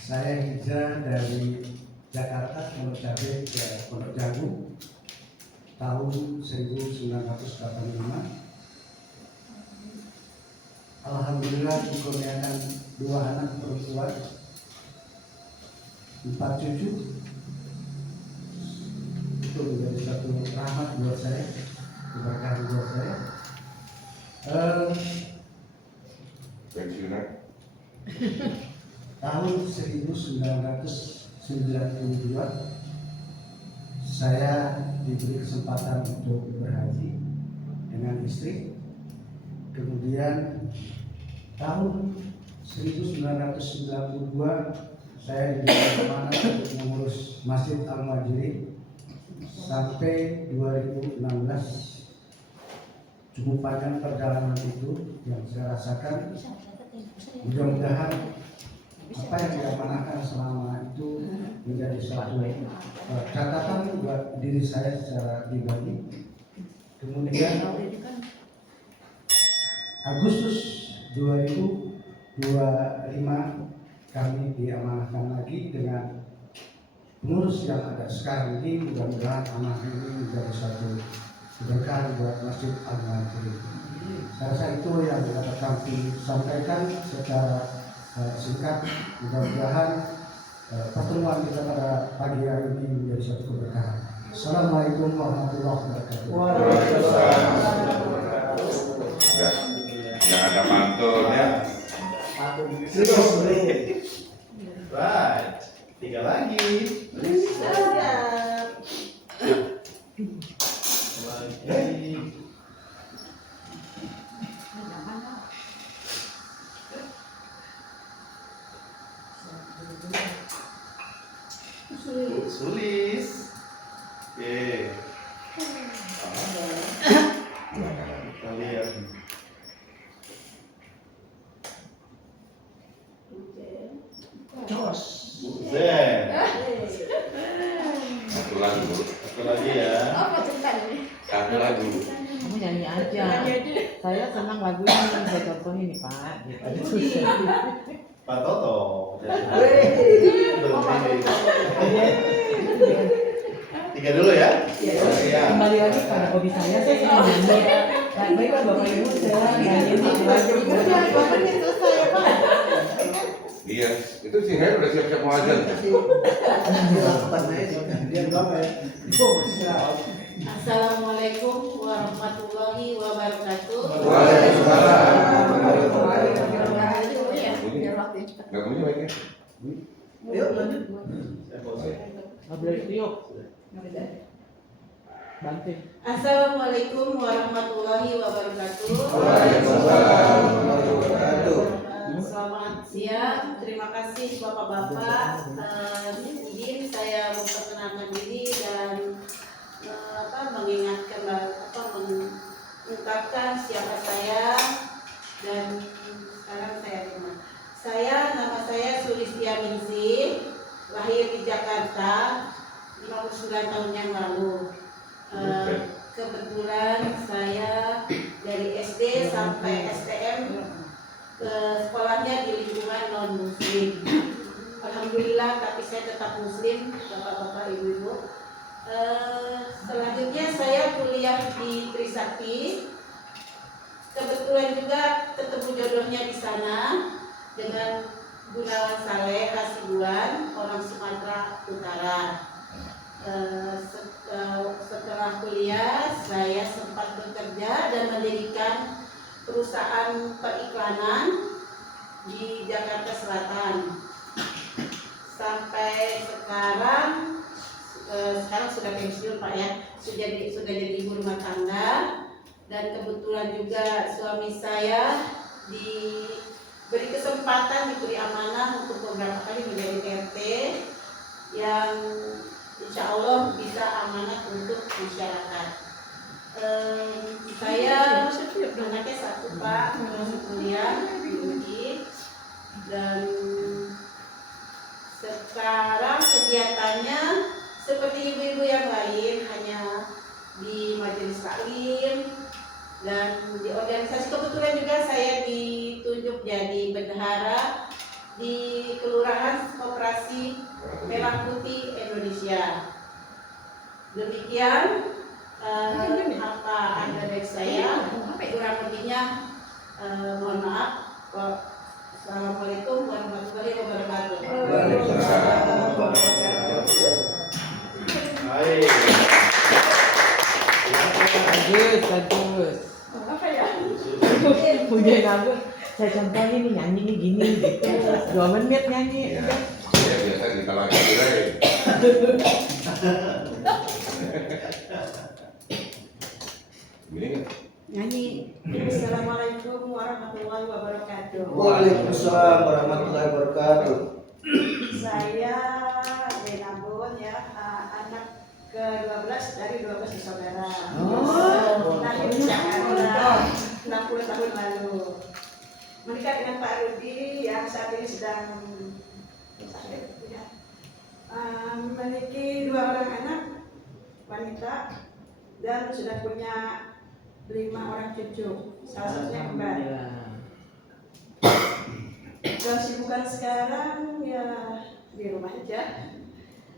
saya hijrah dari Jakarta Pondok Cabe ke Pondok Jagung tahun 1985. Alhamdulillah dikurniakan 2 anak perempuan, 4 cucu. Itu menjadi satu rahmat buat saya, keberkahan buat saya. Pensiunan Tahun 1992 saya diberi kesempatan untuk berhaji dengan istri. Kemudian tahun 1992 saya diberi amanah untuk mengurus Masjid Al-Majri sampai 2016. Cukup panjang perjalanan itu yang saya rasakan. Mudah-mudahan apa yang diamanahkan selama itu menjadi satu catatan buat diri saya secara pribadi. Kemudian Agustus 2025 kami diamanahkan lagi dengan pengurus yang ada sekarang ini. Mudah-mudahan amanah ini menjadi satu keberkahan buat Masjid Al-Majri. Saya rasa itu yang dapat kami sampaikan secara singkat. Mudah-mudahan pertemuan kita pada pagi hari ini menjadi satu keberkahan. Assalamualaikum warahmatullahi wabarakatuh. nggak ada mantulnya. Right, 3 lagi. Sulis. Oke. Kita lihat. Jos. Satu lagu. Satu lagi ya. Satu lagu. Kamu nyanyi aja. Saya senang lagu ini, saya contohin nih Pak. Gitu. Pak Toto. Tiga dulu ya. Kembali lagi pada hobi saya senang nyanyi. Baiklah Bapak Ibu, saya nyanyi lagu. Iya, itu si Her udah siap-siap mau azan. Dia belum ya. Assalamualaikum warahmatullahi wabarakatuh. Nggak punya baiknya. Yuk lanjut. Banting. Assalamualaikum warahmatullahi wabarakatuh. Selamat siang, terima kasih bapak-bapak. Izin saya memperkenalkan diri dan mengungkapkan siapa saya dan sekarang saya terima. Nama saya Sulistia Ningsih, lahir di Jakarta 59 tahun yang lalu. Kebetulan saya dari SD sampai STM sekolahnya di lingkungan non muslim. Alhamdulillah, tapi saya tetap muslim, bapak-bapak, ibu-ibu. Selanjutnya saya kuliah di Trisakti. Kebetulan juga ketemu jodohnya di sana dengan Gunawan Saleh Hasibuan, orang Sumatera Utara. Setelah kuliah saya sempat bekerja dan mendirikan perusahaan periklanan di Jakarta Selatan. Sampai sekarang sudah pensiun Pak ya, sudah jadi ibu rumah tangga, dan kebetulan juga suami saya diberi kesempatan, diberi amanah untuk beberapa kali menjadi RT yang insya Allah bisa amanah untuk masyarakat. Saya anaknya satu Pak, masuk kuliah di UI, dan sekarang kegiatannya seperti ibu-ibu yang lain, hanya di majelis taklim dan di organisasi. Kebetulan juga saya ditunjuk jadi bendahara di Kelurahan Koperasi Merah Putih Indonesia. Demikian apa ada dari saya, kurang lebihnya mohon maaf. Assalamualaikum warahmatullahi wabarakatuh. Bagus. Apa ya? Punya rambut. Saya contohin nih, nyanyi nih gini gitu. 2 menit nyanyi. Ya, saya biasa di kalangan tirai. Gini kan? Nyanyi. Assalamualaikum warahmatullahi wabarakatuh. Waalaikumsalam warahmatullahi wabarakatuh. Saya Benabon ya, anak ke-12 dari 12 bersaudara. Lahir di Jakarta 60 tahun lalu. Menikah dengan Pak Rudi yang saat ini sedang sakit. Ya. Memiliki 2 orang anak wanita dan sudah punya 5 orang cucu, salah satunya kembar. Kesibukan sekarang ya di rumah aja.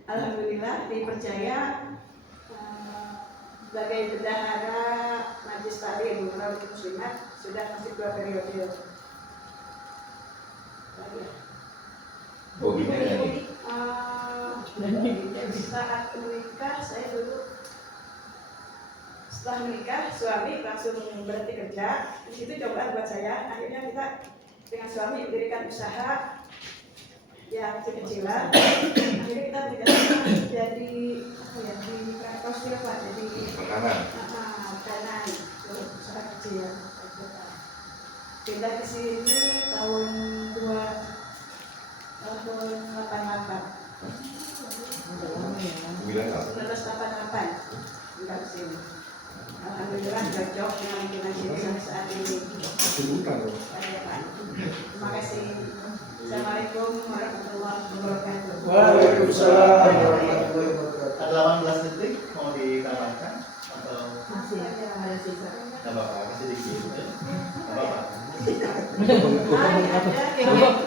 Alhamdulillah dipercaya sebagai bendahara Majelis Taklim Nurul Muslimat sudah masih 2 periode. Saat menikah saya dulu, setelah menikah suami langsung berhenti kerja. Di situ cobaan buat saya. Akhirnya kita dengan suami mendirikan usaha yang kecil-kecilan. Akhirnya kita berikan jadi di Kostil Pak, jadi makanan usaha kecil. Pindah ke sini tahun 88. 1988 pindah ke sini. Alhamdulillah cocok dengan lingkungan sini saat ini. Terima kasih. Assalamualaikum warahmatullahi wabarakatuh. Waalaikumsalam warahmatullahi wabarakatuh. Ada 18 detik mau ditambahkan atau Masih ada sisa. nggak apa-apa, masih dikit nggak apa-apa.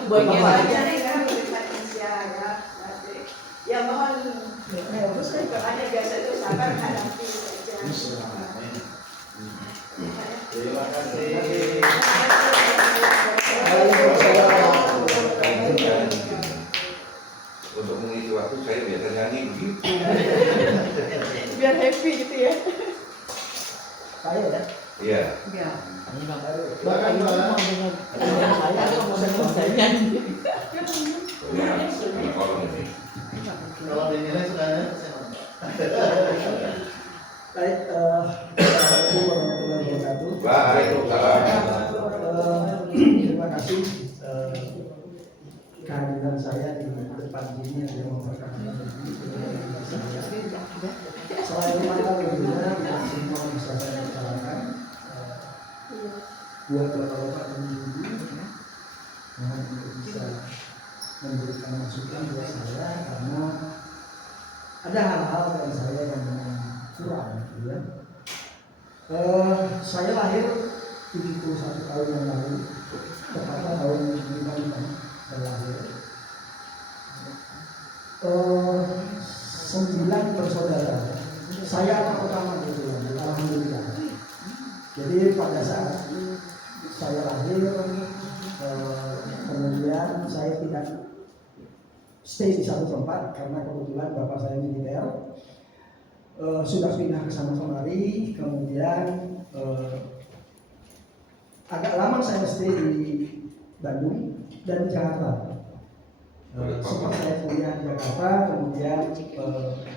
Buat aja nih kan Indonesia ya. Ya mohon ada biasa itu sabar hadapi saja. Terima kasih. Untuk mengisi waktu saya biasa nyanyi begitu. biar happy gitu ya. Saya ya. Iya. Ya. Bahkan Mau dengar saya atau mau dengar saya nyanyi? Kalau dinilai sukanya Baik, Assalamualaikum warahmatullahi wabarakatuh. Waalaikumsalam. Terima kasih kehadiran saya di depan ini yang memperkenalkan saya. Selain tanggal tentunya tidak semua bisa saya bicarakan. Buat bapak-bapak dan ibu, mohon untuk bisa memberikan masukan buat saya karena ada hal-hal dari saya yang memang kurang, gitu ya. Saya lahir 71 tahun yang lalu, tepatnya tahun 95 saya lahir. 9 bersaudara. Saya anak pertama kebetulan, alhamdulillah. Jadi pada saat saya lahir, kemudian saya tidak stay di satu tempat karena kebetulan bapak saya militer. Sudah pindah ke sana kemari, kemudian agak lama saya stay di Bandung dan Jakarta. Sempat saya kuliah di Jakarta, kemudian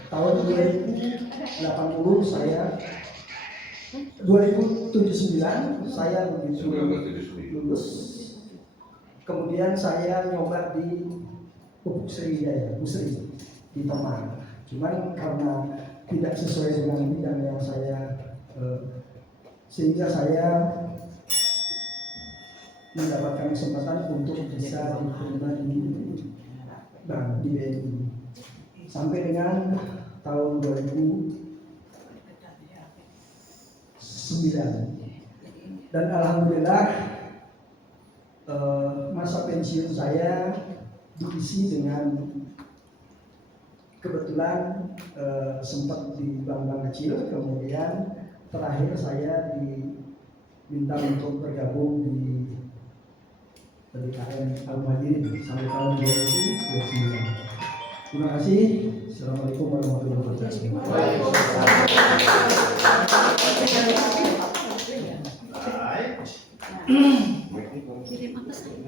tahun 2080 saya 2079 saya begitu lulus. Kemudian saya nyoba di Pupuk Sriwijaya, Busri di Temang. Cuman karena tidak sesuai dengan bidang yang saya sehingga saya mendapatkan kesempatan untuk bisa diterima di bank di BNI sampai dengan tahun 2009 dan alhamdulillah masa pensiun saya diisi dengan kebetulan sempat di bank-bank kecil, kemudian terakhir saya diminta untuk bergabung di PDKM Al-Muhajirin sampai tahun 2029. Terima kasih. Assalamualaikum warahmatullahi wabarakatuh. Kirim apa sih?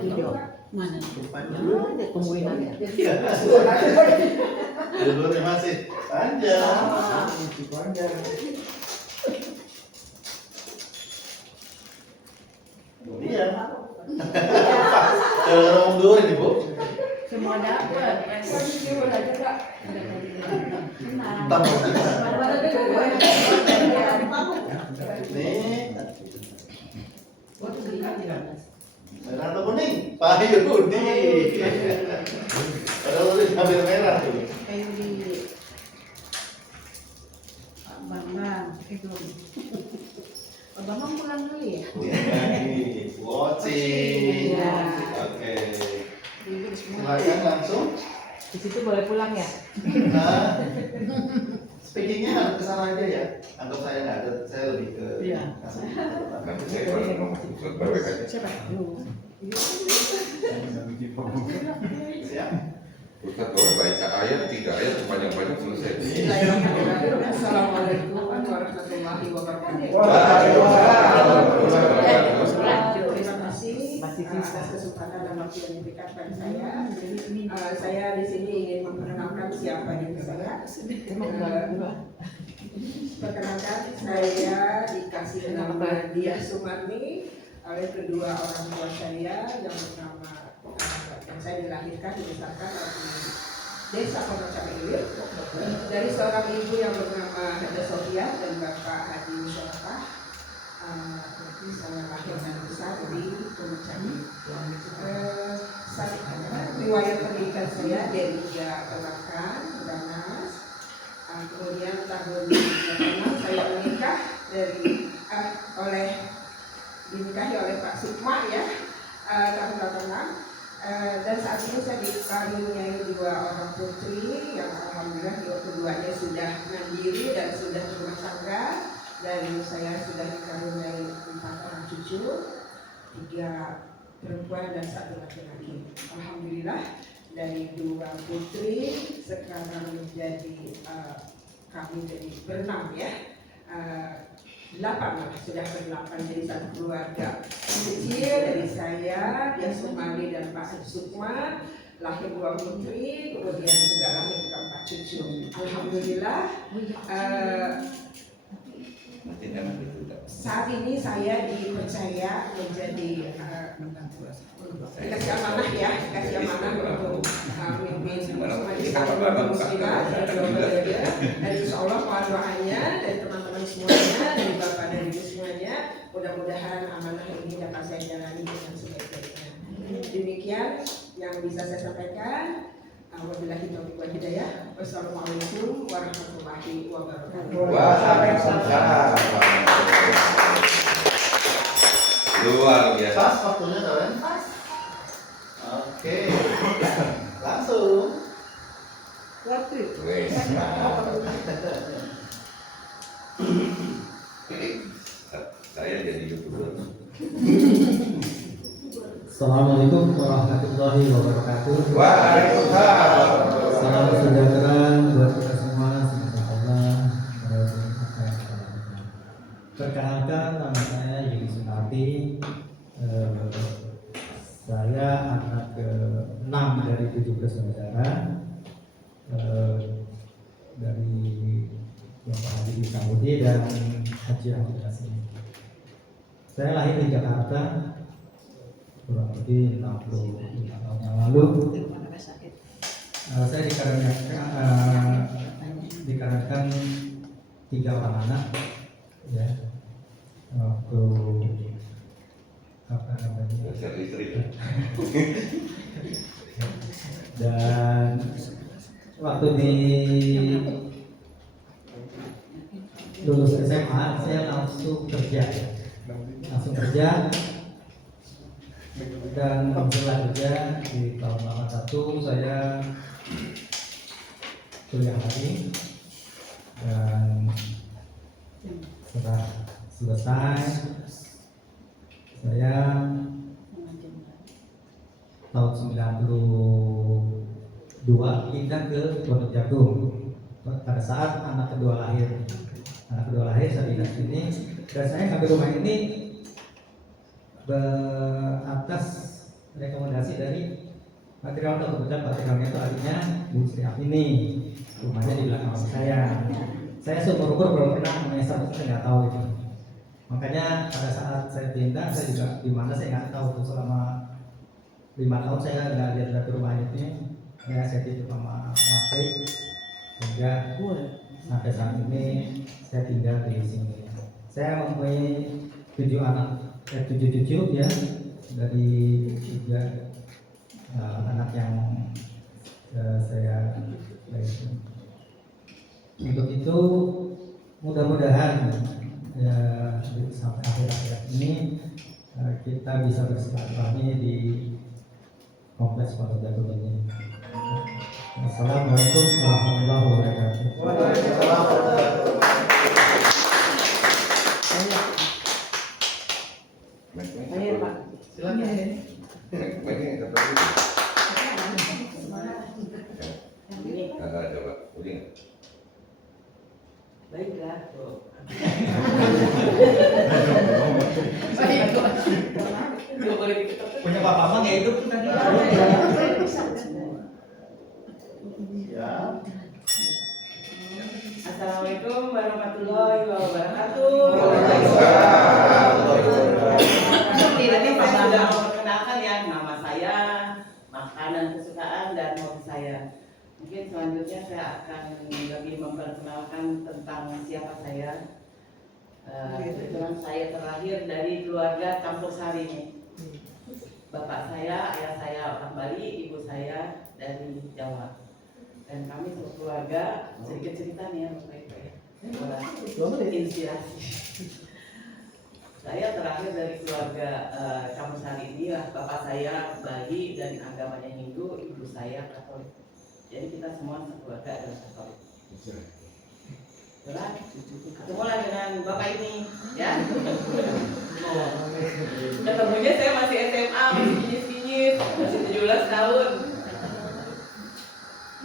Video. Mana? Ada tungguin aja. dulu masih panjang. Iya. Kalau ngomong dulu ini Bu. Semua dapat. Nih. Merah atau kuning? Payu kuning. Kalau udah hampir merah tuh. Bambang, belum. Bambang pulang dulu ya? Watching. Oke. Silakan langsung. Di situ boleh pulang ya? Nah, speakingnya harus ke sana aja ya. Anggap saya nggak ada, saya lebih ke. Iya. Nanti saya kalau ngomong berbaik aja. Siapa? Siap. Ustaz kalau baca ayat 3 ayat panjang-panjang selesai. Assalamualaikum warahmatullahi wabarakatuh. Terima kasih atas kesempatan dan waktu yang diberikan kepada saya. Saya di sini ingin memperkenalkan siapa diri saya. Perkenalkan, saya dikasih nama Diah Sumarni oleh kedua orang tua saya yang bernama yang saya dilahirkan dibesarkan di Desa Pondok Ilir dari seorang ibu yang bernama Hada Sofia dan bapak Hadi Musyarafah. Saya lahir dan besar di Pondok riwayat pendidikan saya dari Pelakan, Danas. Kemudian tahun 2006 saya menikah dinikahi oleh Pak Sukma ya tahun 2006. Dan saat ini saya dikaruniai 2 orang putri yang alhamdulillah keduanya sudah mandiri dan sudah berumah tangga, dan saya sudah dikaruniai 4 orang cucu, 3 perempuan dan 1 laki-laki. Alhamdulillah dari 2 putri sekarang menjadi kami jadi berenam ya. 8 malah, sudah ber-8 jadi satu keluarga kecil dari saya, dia Sumali dan Pak Sukma, lahir 2 putri, kemudian juga lahir juga 4 cucu. Alhamdulillah. Saat ini saya dipercaya menjadi dikasih amanah ya, dikasih amanah untuk memimpin majelis muslimat dan insya Allah mohon doanya dari teman-teman semuanya, dari bapak dan ibu semuanya, mudah-mudahan amanah ini dapat saya jalani dengan sebaik-baiknya. Demikian yang bisa saya sampaikan. Wabillahi taufiq wal hidayah. Wassalamualaikum warahmatullahi wabarakatuh. Waalaikumsalam. Luar biasa. Pas waktunya kalian? Pas. Oke. Langsung. Waktu. Wes. Saya jadi YouTuber. Assalamualaikum warahmatullahi wabarakatuh. Waalaikumsalam. Salam sejahtera buat kita semua. Semoga Allah merahmati apa yang kita lakukan. Perkenalkan, nama saya Yudi Sunardi. Saya anak ke-6 dari 7 bersaudara. Dari Bapak Haji di Saudi dan Haji Ahmad Yasin. Saya lahir di Jakarta kurang lebih 65 tahun yang lalu. Saya dikarenakan 3 orang anak, ya. Waktu apa namanya? Dan waktu di lulus SMA, saya langsung kerja. Dan setelah kerja di tahun 81 saya kuliah lagi, dan setelah selesai saya tahun 92 pindah ke Pondok Jagung pada saat anak kedua lahir. Saya pindah sini dan saya ngambil rumah ini atas rekomendasi dari Pak Triawan. Kebetulan Pak Triawan itu adiknya Bu Sri Afini, rumahnya di belakang saya. Saya seumur umur belum pernah namanya saya nggak tahu itu. Makanya pada saat saya pindah, saya juga di mana saya nggak tahu tuh. Selama 5 tahun saya nggak lihat rumah itu. Ya saya titip sama Mas Teh, sehingga sampai saat ini saya tinggal di sini. Saya mempunyai 7 cucu ya, dari 3 anak yang saya lahirkan. Untuk itu mudah-mudahan ya, sampai akhir ini kita bisa bersilaturahmi di kompleks Pondok Jagung ini. Assalamualaikum warahmatullahi wabarakatuh. Ayo Pak. Silakan. Coba, udah. Baiklah, Bro. Punya Bapak mah nggak hidup tadi. Ya. Assalamualaikum warahmatullahi wabarakatuh. Tadi saya sudah memperkenalkan ya, nama saya, makanan kesukaan dan hobi saya. Mungkin selanjutnya saya akan lebih memperkenalkan tentang siapa saya. Kebetulan saya terlahir dari keluarga campur sari nih. Bapak saya, ayah saya orang Bali, ibu saya dari Jawa. Dan kami sekeluarga, sedikit cerita nih ya Bapak Ibu ya. Inspirasi. Saya terlahir dari keluarga campur sari ini lah. Bapak saya Bali dan agamanya Hindu, ibu saya Katolik. Jadi kita semua sekeluarga adalah Katolik. Betul? Ketemulah dengan Bapak ini, ya. Ketemunya saya masih SMA, masih kinyis-kinyis, masih 17 tahun.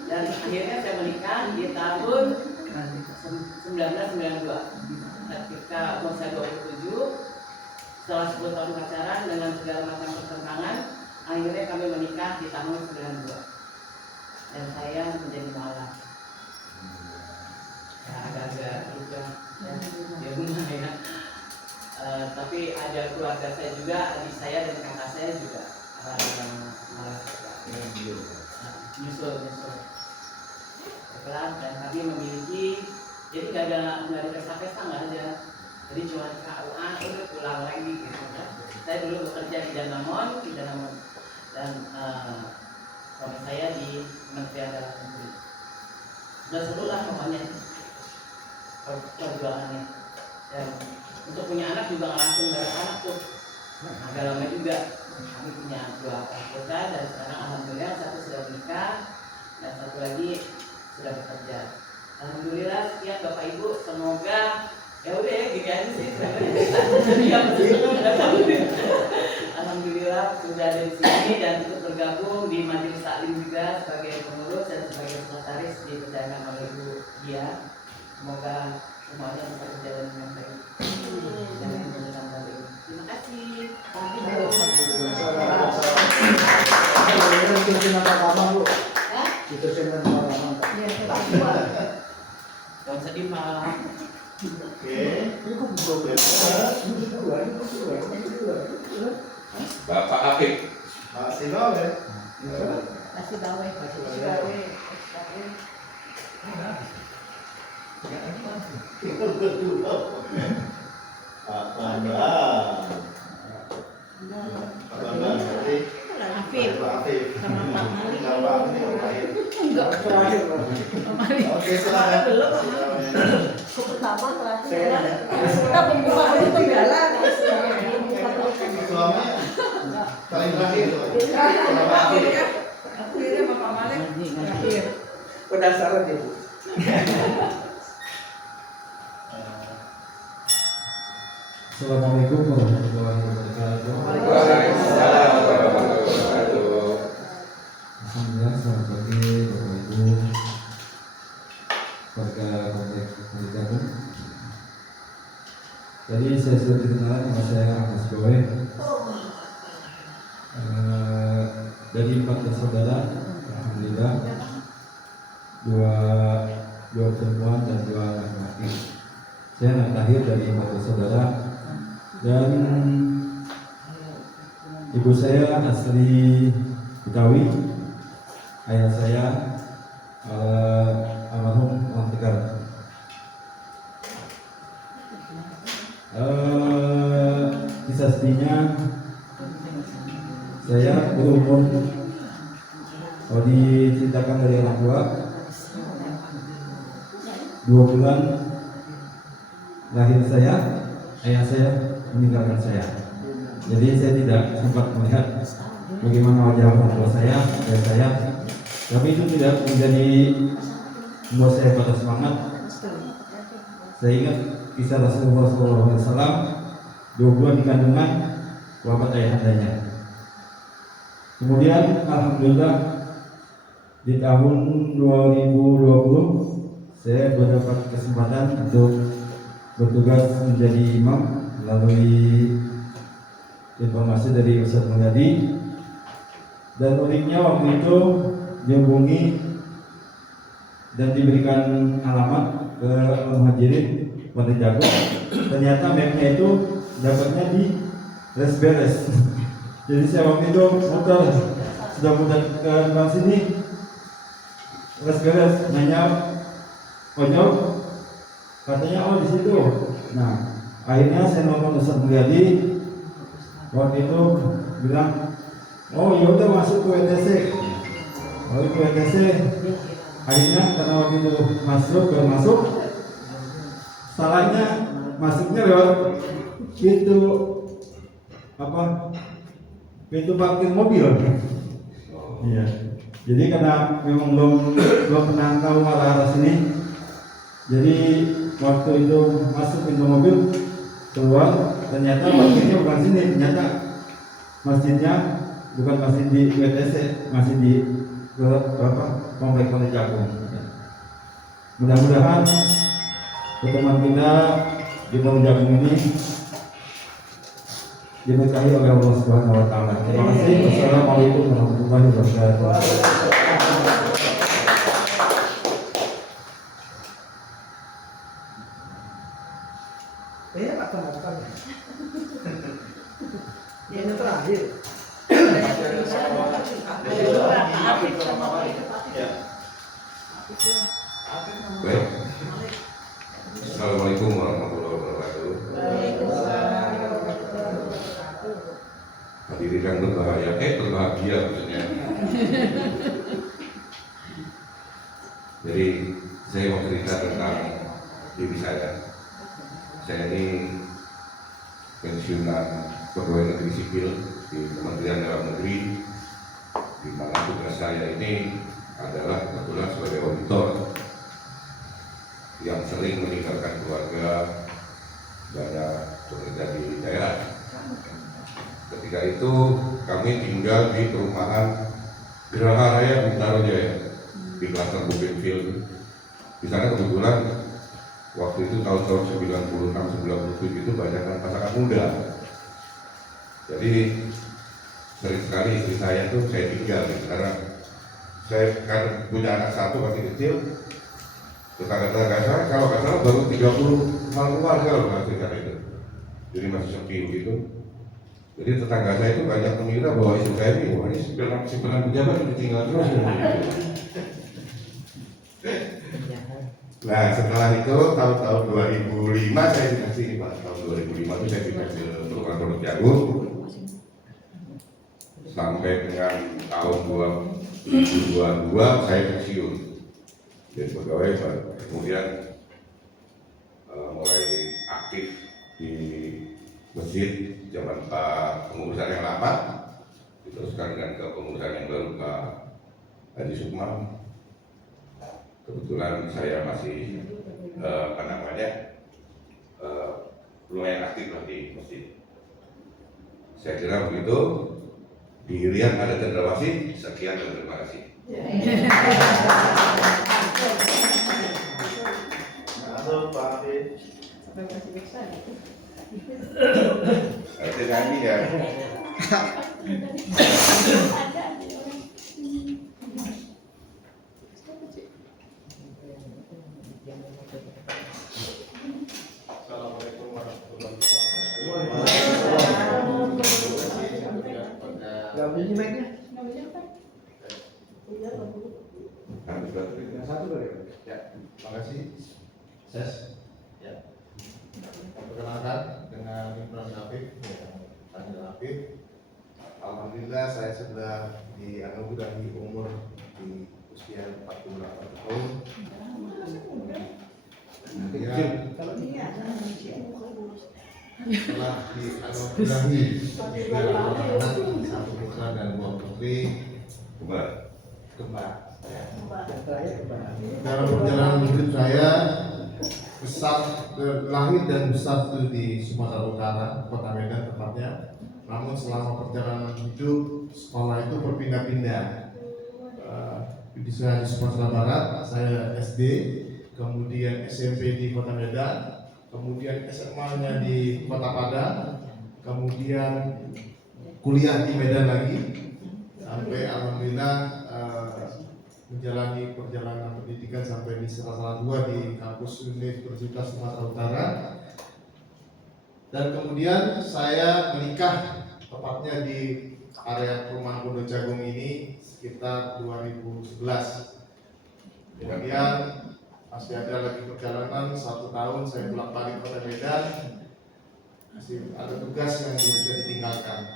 Dan akhirnya saya menikah di tahun 1999. 1992 ketika umur saya 27. Setelah 10 tahun pacaran dengan segala macam pertentangan, akhirnya kami menikah di tahun 92 dan saya menjadi malang. Ya, agak-agak juga ya, di rumah ya. Tapi ada keluarga saya juga, adik saya dan kakak saya juga yang malah nyusul pelan, dan kami memiliki, jadi nggak ada pesta-pesta, nggak ada, jadi cuma KUA udah pulang lagi gitu kan. Saya dulu bekerja di Danamon dan suami saya di Kementerian Dalam Negeri. Udah seru lah pokoknya perjuangannya. Dan untuk punya anak juga nggak langsung dari anak tuh, agak lama juga. Kami punya 2 putra dan sekarang alhamdulillah satu sudah menikah dan satu lagi sudah bekerja. Alhamdulillah sekian Bapak Ibu, semoga ya udah ya gini aja sih sebenarnya. Alhamdulillah sudah ada di sini dan ikut bergabung di Majelis Taklim juga sebagai pengurus dan sebagai sekretaris dipercayakan oleh Ibu Dia. Semoga semuanya bisa berjalan dengan baik. Dan menjadikan baik. Terima kasih. Jangan sedih malah. Bapak Afif. Masih bawe. Masih bawe. Pak Bambang. Pak Bambang berarti Afif. Pak Afif. Sama Pak Malik. Sama Pak Afif yang terakhir. Enggak. Terakhir. Oke, silakan. Belum. Pertama terakhir. Kita membuka itu pembelaan. Suami paling terakhir. Akhirnya Bapak Malik terakhir. Penasaran ya Bu. Assalamualaikum warahmatullahi wabarakatuh. Waalaikumsalam warahmatullahi wabarakatuh. Alhamdulillah, selamat pagi Bapak Ibu, warga komplek Jagung. Tadi saya sudah dikenalkan, nama saya Ahmad Bowe. Dari 4 bersaudara, alhamdulillah, dua perempuan dan 2 laki-laki. Saya anak terakhir dari 4 bersaudara dan ibu saya asli Betawi, ayah saya almarhum Orang Tegar. Kisah sedihnya, saya berumur, kalau diceritakan dari orang tua, 2 bulan lahir saya, ayah saya meninggalkan saya. Jadi saya tidak sempat melihat bagaimana wajah orang tua saya, ayah saya. Tapi itu tidak menjadi membuat saya patah semangat. Saya ingat kisah Rasulullah SAW, 2 bulan di kandungan wafat ayahandanya. Kemudian alhamdulillah di tahun 2020 saya mendapat kesempatan untuk bertugas menjadi imam melalui informasi dari Ustadz Mulyadi, dan uniknya waktu itu dihubungi dan diberikan alamat ke Al-Muhajirin Kota Jagung. Ternyata mapnya itu dapatnya di Resberes. Jadi saya waktu itu sudah mudah ke depan sini, Resberes, nanya ojol, katanya oh di situ. Nah, akhirnya saya nonton Ustadz Mulyadi, waktu itu bilang, oh ya udah masuk ke WTC. Lalu ke WTC, akhirnya karena waktu itu masuk, salahnya masuknya lewat pintu parkir mobil. Iya. Jadi karena memang belum pernah tahu arah sini, jadi waktu itu masuk pintu mobil, keluar, ternyata masjidnya bukan sini, ternyata masjidnya bukan masjid di WTC, masih di komplek Kota Jagung. Mudah-mudahan pertemuan kita di Gunung Jagung ini diberkahi oleh Allah Subhanahu wa taala. Terima kasih. Wassalamualaikum warahmatullahi wabarakatuh. Pak teman-teman. Yang terakhir. Baik. Assalamualaikum warahmatullahi wabarakatuh. Hadirin yang berbahagia maksudnya. Jadi saya mau cerita tentang diri saya. Saya ini pensiunan pegawai negeri sipil di Kementerian Dalam Negeri, di mana tugas saya ini adalah kebetulan sebagai auditor yang sering meninggalkan keluarga, banyak bekerja di daerah. Ketika itu kami tinggal di perumahan Geraha Raya Bintaro Jaya di Klaster Bougainville. Di sana kebetulan waktu itu tahun 96-97 itu banyak pasangan muda. Jadi sering sekali istri saya tuh saya tinggal karena saya kan punya anak satu masih kecil. Tetangga-tetangga saya kalau nggak salah baru 30 keluarga loh cerita itu. Jadi masih sepi gitu. Jadi tetangga saya itu banyak mengira bahwa istri saya ini wah ini simpenan pejabat ditinggal terus. Nah setelah itu tahun 2005 saya dikasih Pak, tahun 2005 itu saya dikasih perumahan Pondok Jagung sampai dengan tahun 2022 saya pensiun jadi pegawai. Kemudian mulai aktif di masjid zaman Pak pengurusan yang lama, diteruskan dengan kepengurusan yang baru Pak Haji Sukma. Kebetulan saya masih lumayan aktif di masjid. Saya kira begitu. Di Irian ada Cendrawasih. Sekian dan terima kasih. Halo Pak Afif. Saya nyanyi ya. Assalamualaikum warahmatullahi Gak bunyi mic-nya. Satu boleh. Ya, terima kasih. Ses. Ya. Perkenalkan dengan Imran Afif, Panggil Afif. Alhamdulillah saya sudah dianugerahi umur di usia 48 tahun. Telah dianugerahi satu putra dan dua putri kembar. Dalam perjalanan hidup saya lahir dan besar itu di Sumatera Utara, Kota Medan tepatnya. Namun selama perjalanan hidup sekolah itu berpindah-pindah. Di Sumatera Barat saya SD, kemudian SMP di Kota Medan, kemudian SMA-nya di Kota Padang, kemudian kuliah di Medan lagi, sampai alhamdulillah menjalani perjalanan pendidikan sampai di Serasa 2 di kampus Universitas Sumatera Utara. Dan kemudian saya menikah tepatnya di area perumahan Pondok Jagung ini sekitar 2011. Kemudian masih ada lagi perjalanan 1 tahun saya pulang balik Kota Medan, masih ada tugas yang belum bisa ditinggalkan.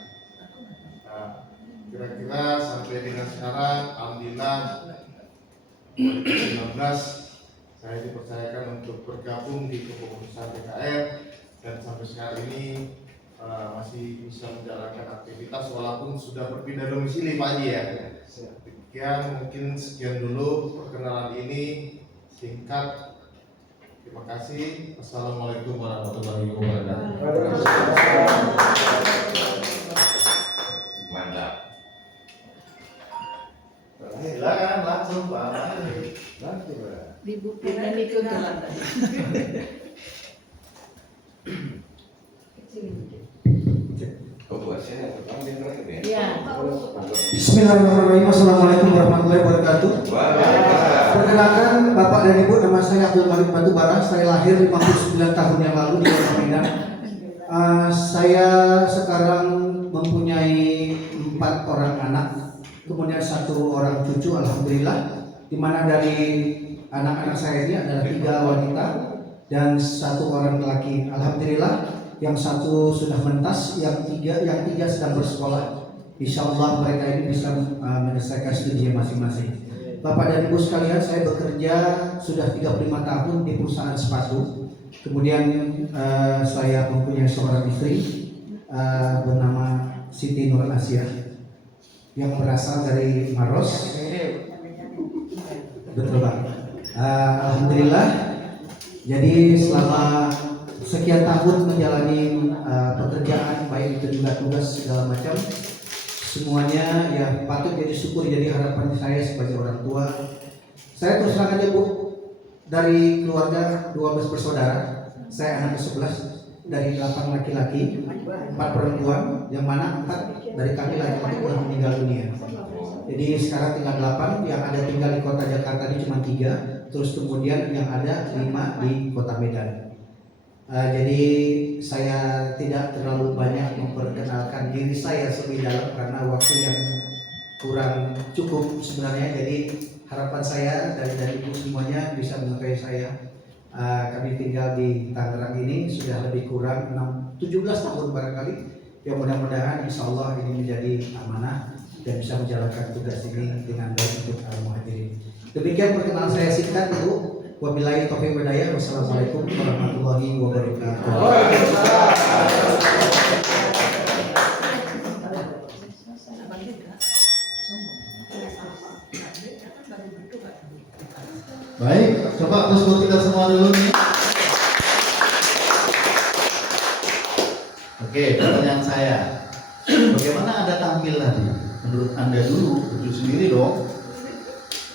Nah, kira-kira sampai dengan sekarang alhamdulillah 2019 saya dipercayakan untuk bergabung di kepengurusan DKM dan sampai sekarang ini masih bisa menjalankan aktivitas walaupun sudah berpindah domisili Pak Haji ya. Demikian mungkin sekian dulu perkenalan ini singkat. Terima kasih. Assalamualaikum warahmatullahi wabarakatuh. Mantap. Silakan langsung Pak. Langsung. dibuka dan ditutup. Ya. Bismillahirrahmanirrahim. Assalamualaikum warahmatullahi wabarakatuh. Perkenalkan Bapak dan Ibu, nama saya Abdul Malik Batubara. Saya lahir 59 tahun yang lalu di Kota Medan. Saya sekarang mempunyai 4 orang anak, kemudian 1 orang cucu, alhamdulillah. Di mana dari anak-anak saya ini adalah 3 wanita dan 1 orang laki. Alhamdulillah, yang 1 sudah mentas, yang 3 sedang bersekolah. Insya Allah mereka ini bisa menyelesaikan studi masing-masing. Bapak dan Ibu sekalian, saya bekerja sudah 35 tahun di perusahaan sepatu. Kemudian saya mempunyai seorang istri bernama Siti Nur Asia yang berasal dari Maros. Betul Bang. Alhamdulillah. Jadi selama sekian tahun menjalani pekerjaan, baik itu juga tugas segala macam, semuanya ya patut jadi syukur. Jadi harapan saya sebagai orang tua, saya terus terang aja Bu, dari keluarga 12 bersaudara, saya anak ke-11 dari 8 laki-laki, 4 perempuan, yang mana 4 dari kami laki-laki telah meninggal dunia. Jadi sekarang tinggal 8, yang ada tinggal di kota Jakarta ini cuma 3, terus kemudian yang ada 5 di kota Medan. Jadi saya tidak terlalu banyak memperkenalkan diri saya lebih dalam karena waktu yang kurang cukup sebenarnya. Jadi harapan saya dari Ibu semuanya bisa mengetahui saya. Kami tinggal di Tangerang ini sudah lebih kurang 17 tahun barangkali. Ya mudah-mudahan insya Allah ini menjadi amanah dan bisa menjalankan tugas ini dengan baik untuk al-muhajirin. Demikian perkenalan saya singkat Ibu. Wabillahi taufiq wal hidayah. Wassalamualaikum warahmatullahi wabarakatuh. Baik, coba terus buat kita semua dulu nih. Oke, pertanyaan saya, bagaimana Anda tampil tadi? Menurut Anda dulu, tujuh sendiri dong.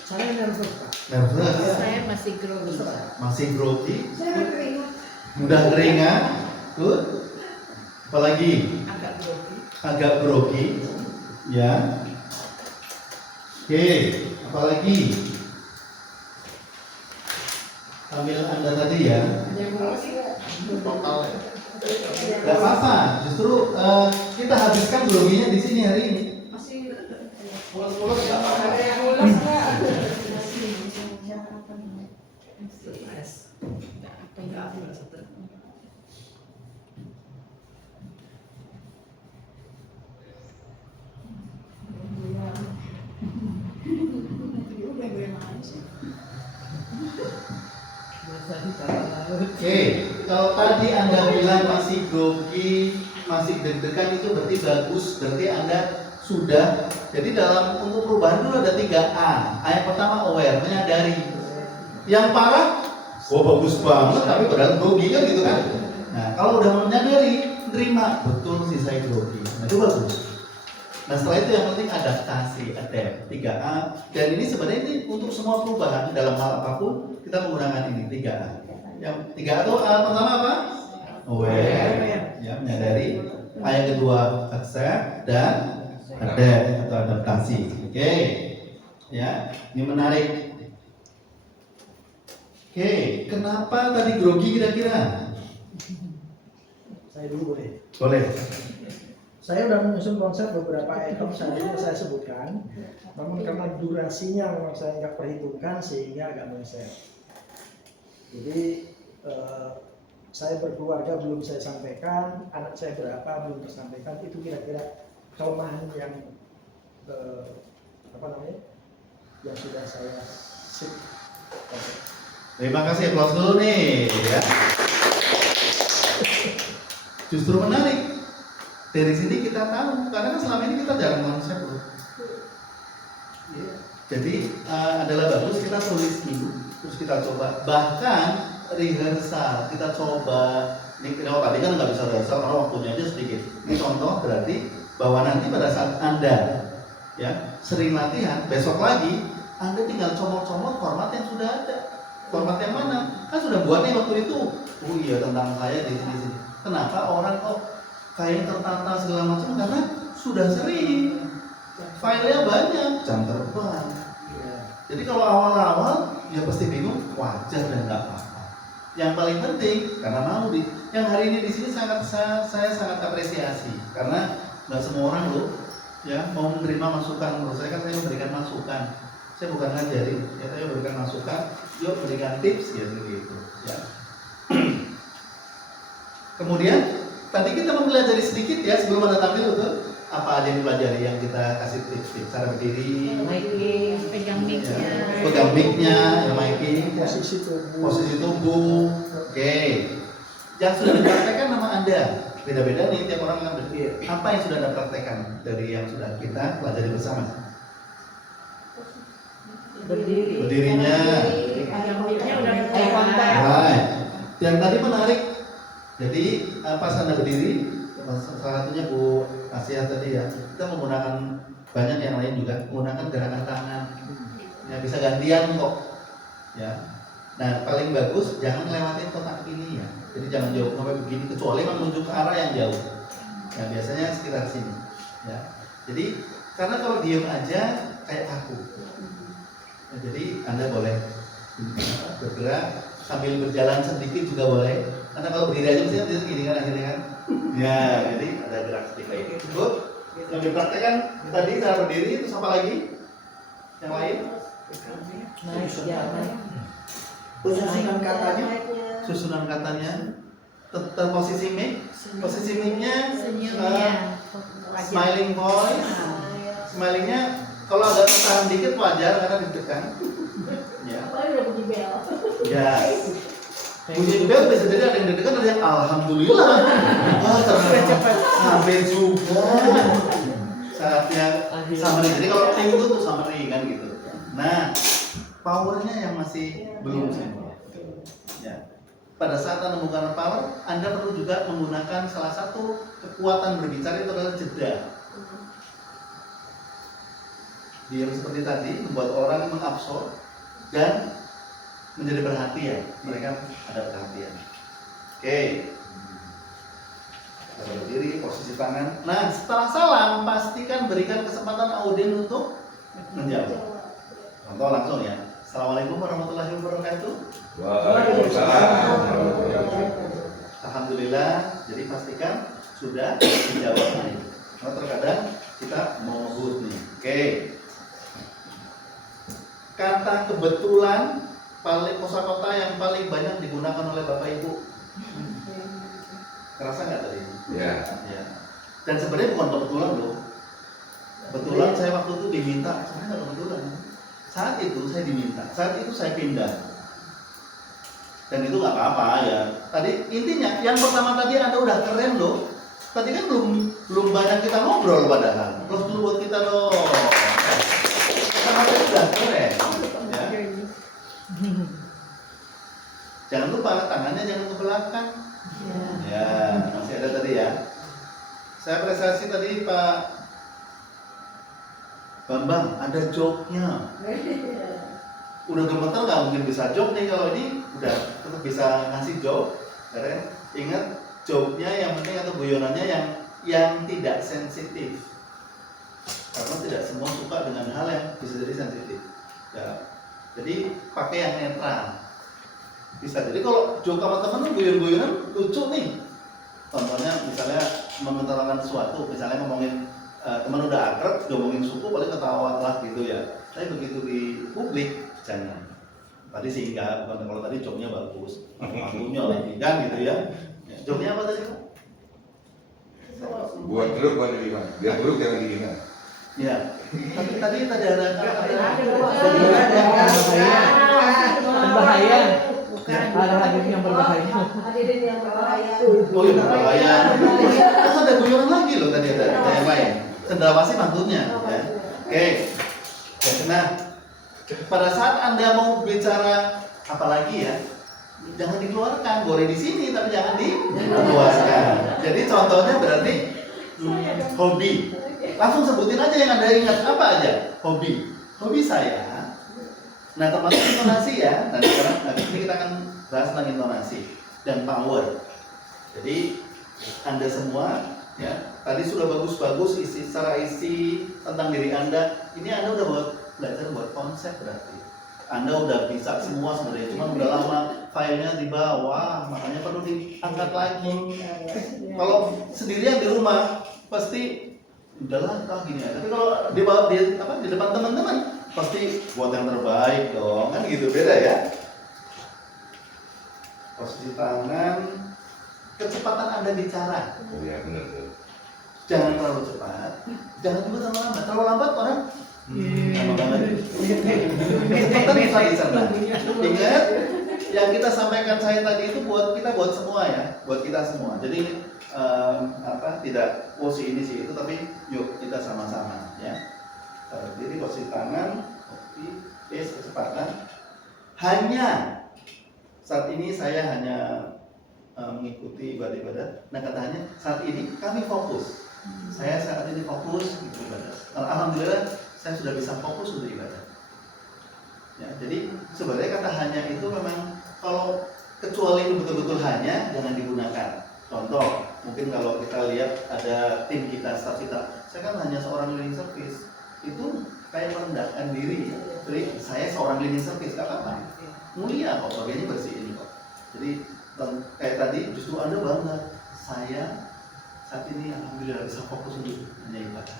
Saya nervous Pak. Nervous? Saya masih grogi. Masih grogi? Saya keringat. Mudah keringat? Good. Apalagi? Agak grogi. Agak grogi. Ya. Oke, apalagi? Tampil Anda tadi ya. Total ya. Gak apa-apa, justru kita habiskan groginya di sini hari ini. Polos-polos gak apa-apa. Ada yang ulas nggak? Oke, kalau tadi Anda bilang masih grogi, masih deg-degan, itu berarti bagus, berarti Anda sudah. Jadi dalam untuk perubahan dulu ada 3A. Yang pertama aware, menyadari. Yang parah, oh bagus banget, tapi padahal grogi kan gitu kan. Nah kalau udah menyadari, terima, betul sih saya grogi. Nah itu bagus. Nah setelah itu yang penting adaptasi, adapt, 3A. Dan ini sebenarnya ini untuk semua perubahan dalam hal apapun kita menggunakan ini 3A. Yang 3A itu pertama apa? Aware, ya menyadari. A yang kedua accept dan adapt atau adaptasi. Oke, ya ini menarik. Oke, kenapa tadi grogi kira-kira? Saya dulu boleh. Boleh. Saya sudah menyusun konsep beberapa item tadi yang saya sebutkan. Namun karena durasinya memang saya nggak perhitungkan sehingga agak meleset. Jadi saya berkeluarga belum saya sampaikan, anak saya berapa belum tersampaikan. Itu kira-kira kelemahan yang yang sudah saya sip. Terima kasih, aplaus dulu nih ya. Justru menarik. Dari sini kita tahu, karena kan selama ini kita jarang konsep loh. Jadi adalah bagus kita tulis dulu, terus kita coba. Bahkan rehearsal, kita coba. Ini tadi kan nggak bisa rehearsal karena waktunya aja sedikit. Ini contoh berarti bahwa nanti pada saat Anda ya sering latihan, besok lagi Anda tinggal comot-comot format yang sudah ada. Format yang mana? Kan sudah buat nih waktu itu. Oh iya, tentang saya di sini. Kenapa orang kok kayaknya tertata segala macam? Karena sudah sering. Filenya banyak, jam terbang. Jadi kalau awal-awal ya pasti bingung, wajar dan nggak apa-apa. Yang paling penting karena mau yang hari ini di sini saya sangat apresiasi karena nggak semua orang loh ya mau menerima masukan. Menurut saya kan saya memberikan masukan. Saya bukan ngajarin, ya saya memberikan masukan, yuk berikan tips ya begitu. Ya. Kemudian tadi kita mempelajari sedikit ya sebelum Anda tampil betul. Apa aja yang dipelajari yang kita kasih tips-tips cara berdiri, pegang mic-nya, pegang mic-nya, mic-nya, posisi tubuh. Oke. Yang sudah dipraktekkan nama Anda beda-beda nih tiap orang akan berdiri. Apa yang sudah Anda praktekkan dari yang sudah kita pelajari bersama? Berdirinya, eye contact. right. Yang tadi menarik. Jadi pas Anda berdiri, salah satunya Bu Asia tadi ya, kita menggunakan banyak yang lain juga menggunakan gerakan tangan. Ya bisa gantian kok. Ya. Nah paling bagus jangan lewatin kotak ini ya. Jadi jangan jauh sampai begini kecuali menuju ke arah yang jauh. Nah biasanya sekitar sini. Ya. Jadi karena kalau diem aja kayak kaku. Nah, jadi Anda boleh bergerak sambil berjalan sedikit juga boleh. Karena kalau berdiri aja mesti gini kan akhirnya kan. Ya, jadi ada gerak sedikit. Good. Yang dipraktekkan tadi cara berdiri itu apa lagi? Yang lain? Susunan katanya. Susunan katanya. Posisi mic. Posisi mic-nya smiling voice. Smilingnya kalau agak tertahan dikit wajar karena ditekan. Ya. Apalagi udah bunyi bel. Ya. Bunyi bel bisa jadi ada yang deg-degan ada yang alhamdulillah. Ternyata sampai juga. Saatnya summary. Jadi kalau itu tuh summary kan gitu. Nah, powernya yang masih belum semua. Ya. Pada saat Anda menggunakan power, Anda perlu juga menggunakan salah satu kekuatan berbicara itu adalah jeda. Diam seperti tadi membuat orang mengabsorb dan menjadi perhatian. Mereka ada perhatian. Oke. Kita berdiri, posisi tangan. Nah, setelah salam, pastikan berikan kesempatan audien untuk menjawab. Contoh langsung ya. Assalamualaikum warahmatullahi wabarakatuh. Waalaikumsalam. Alhamdulillah. Jadi pastikan sudah dijawab. Nah, terkadang kita mau ngebut nih. Oke. Kata kebetulan paling kosakata yang paling banyak digunakan oleh Bapak Ibu. Kerasa nggak tadi? Ya. Ya. Dan sebenarnya bukan kebetulan loh. Kebetulan saya waktu itu diminta, saya nggak kebetulan. Saat itu saya diminta, saat itu saya pindah. Dan itu nggak apa-apa ya. Tadi intinya, yang pertama tadi Anda udah keren loh. Tadi kan belum banyak kita ngobrol padahal. Terus dulu buat kita loh. Pertama tadi udah keren. Ya. Jangan lupa tangannya jangan ke belakang. Ya, masih ada tadi ya. Saya apresiasi tadi Pak Bambang, ada joke-nya. Udah gemeter nggak mungkin bisa joke nih kalau ini udah tetap bisa ngasih joke. Keren. Ingat joke-nya yang penting atau guyonannya yang tidak sensitif. Karena tidak semua suka dengan hal yang bisa jadi sensitif. Ya. Jadi pakai yang netral. Bisa jadi kalau joke sama temen guyon-guyonan lucu nih. Contohnya misalnya mengutarakan sesuatu, misalnya ngomongin teman udah akrab, ngomongin suku paling ketawa lah gitu ya. Tapi begitu di publik jangan. Tadi sih enggak, bukan kalau tadi joke-nya bagus, maklumnya lagi kan gitu ya. Joke-nya apa tadi Pak? Buat jeruk buat dihina. Biar jeruk jangan dihina. Ya. Tapi tadi ada Berbahaya. Ada hadirin yang berbahaya. Hadirin yang berbahaya. Oh iya berbahaya. Terus ada guyonan lagi loh tadi ada yang lain. Cendrawasih mantunya. Ya. Oke. Nah, pada saat Anda mau bicara apalagi ya, jangan dikeluarkan. Boleh di sini tapi jangan dikeluarkan. Jadi contohnya berarti hobi. Langsung sebutin aja yang Anda ingat apa aja. Hobi. Hobi saya Nah, termasuk intonasi ya. Nah, sekarang habis ini kita akan bahas tentang intonasi dan power. Jadi Anda semua ya, tadi sudah bagus-bagus secara isi tentang diri Anda. Ini Anda udah belajar buat konsep berarti. Anda udah bisa semua sebenarnya, cuma udah lama filenya di bawah, makanya perlu diangkat lagi. Kalau sendirian di rumah pasti udahlah gini ya. Tapi kalau di depan teman-teman pasti buat yang terbaik dong, kan gitu, beda ya. Posisi tangan, kecepatan Anda bicara. Iya benar tuh. Jangan terlalu cepat, jangan juga terlalu lambat. Terlalu lambat orang lama banget. Kecepatan bisa dicerna. Ingat, yang kita sampaikan saya tadi itu buat semua ya, buat kita semua. Jadi tidak si ini si itu, tapi yuk kita sama-sama ya. Jadi posisi tangan, kecepatan. Hanya saat ini saya hanya mengikuti ibadah. Nah katanya saat ini kami fokus. Saya saat ini fokus untuk ibadah. Alhamdulillah saya sudah bisa fokus untuk ibadah. Ya, jadi sebenarnya kata hanya itu memang kalau kecuali betul-betul hanya jangan digunakan. Contoh, mungkin kalau kita lihat ada tim kita, staff kita, saya kan hanya seorang cleaning service, itu kayak merendahkan diri. Jadi saya seorang cleaning service, gak apa-apa. Mulia kok, bagiannya bersih ini kok. Jadi kayak tadi justru Anda bangga, saya saat ini alhamdulillah bisa fokus untuk hanya ibadah.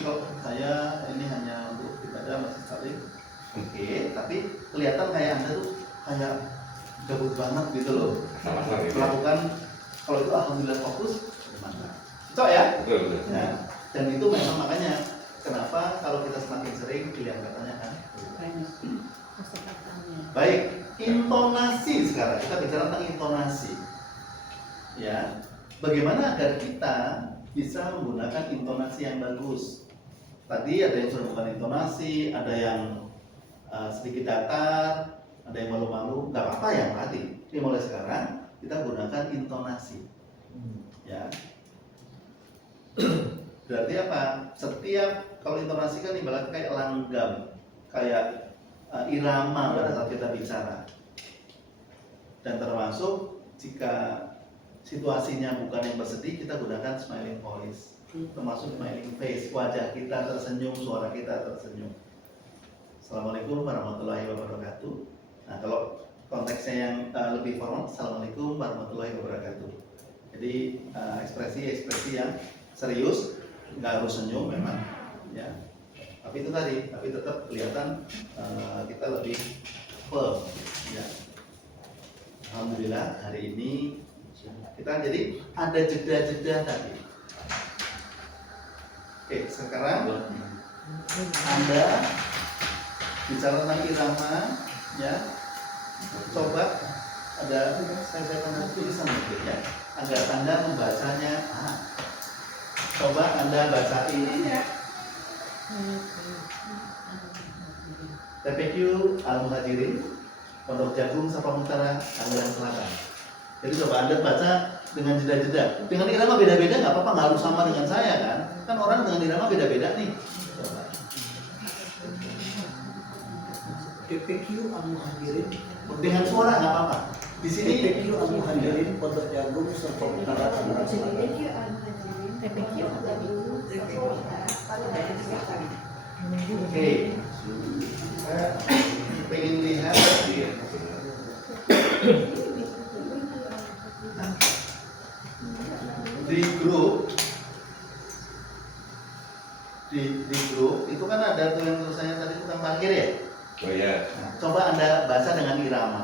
Kalau saya ini hanya untuk ibadah masih saling oke, tapi kelihatan kayak Anda tuh kayak gabut banget gitu loh. Melakukan kalau itu alhamdulillah fokus, mantap. Cocok ya? Betul. Nah, dan itu memang makanya kenapa kalau kita semakin sering pilihan katanya kan. Baik, intonasi sekarang kita bicara tentang intonasi. Ya, bagaimana agar kita bisa menggunakan intonasi yang bagus? Tadi ada yang sudah bukan intonasi, ada yang sedikit datar, ada yang malu-malu, nggak apa-apa ya tadi. Ini mulai sekarang kita gunakan intonasi. Ya, berarti apa? Setiap kalau intonasi kan ibarat kayak langgam, kayak irama pada saat kita bicara. Dan termasuk jika situasinya bukan yang bersedih, kita gunakan smiling voice, termasuk smiling face, wajah kita tersenyum, suara kita tersenyum. Assalamualaikum warahmatullahi wabarakatuh. Nah, kalau konteksnya yang lebih formal, Assalamualaikum warahmatullahi wabarakatuh. Jadi ekspresi-ekspresi yang serius, nggak harus senyum memang, ya. Tapi itu tadi, tapi tetap kelihatan kita lebih firm, ya. Alhamdulillah hari ini kita jadi ada jeda-jeda tadi. Oke, sekarang Anda bicara tentang irama, ya. Coba ada saya tulisan mungkin ya, agar Anda membacanya. Coba Anda baca ini. TPQ Al-Muhajirin, Pondok Jagung, Sabang Utara, Aliran Selatan. Jadi coba Anda baca dengan jeda-jeda. Dengan irama beda-beda nggak apa-apa, nggak harus sama dengan saya kan? Kan orang dengan irama beda-beda nih. Coba. TPQ Al-Muhajirin Dengan suara nggak apa-apa. Di sini TPQ Al-Muhajirin Pondok Jagung Serpong Utara Tangerang Selatan. TPQ Oke. Saya pengen lihat di grup itu kan ada tuh yang tulisannya tadi tukang parkir ya. Oh iya. Nah, coba Anda baca dengan irama.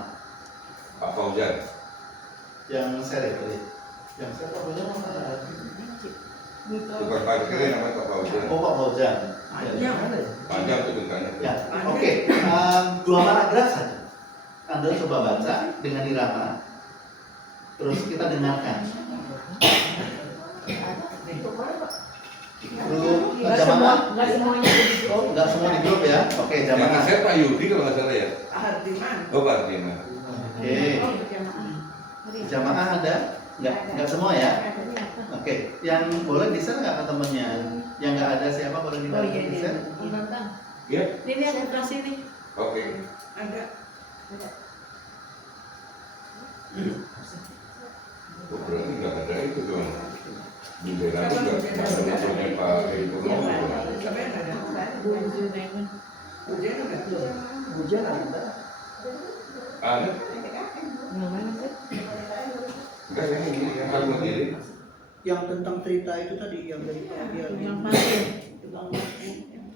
Pak Fauzan. Yang seri tadi. Yang seri Pak Fauzan apa? Tukang parkir namanya Pak Fauzan. Oh, Pak Fauzan. Panjang tuh tulisannya. Ya, oke. 2 paragraf saja. Anda coba baca dengan irama. Terus kita dengarkan. Grup jamaah. Nggak semuanya di grup. Nggak semua di grup ya. Oke, Yang jamaah. saya Pak Yudi kalau nggak salah ya. Hardiman. Oh Pak Hardiman. Oke. Jamaah ada? Nggak semua ya? Oke. Yang boleh di-share nggak ke temennya? Yang nggak ada siapa boleh di-share? Bang. Iya. Ini aku kasih nih. Oke. Ada. Oh, berarti nggak ada itu dong. Bendera juga punya Pak Ekonomi. Siapa yang ada? Hujan ada. Hujan ada. Ada? Enggak, yang harus mandiri. Yang tentang cerita itu tadi yang dari Tukang parkir.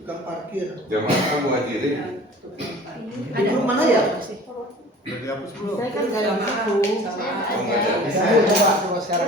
tukang parkir. Zaman kamu mandiri. Di grup mana ya? Udah dihapus belum? Saya kan nggak ada buku. Oh, nggak ada. Saya coba sekarang.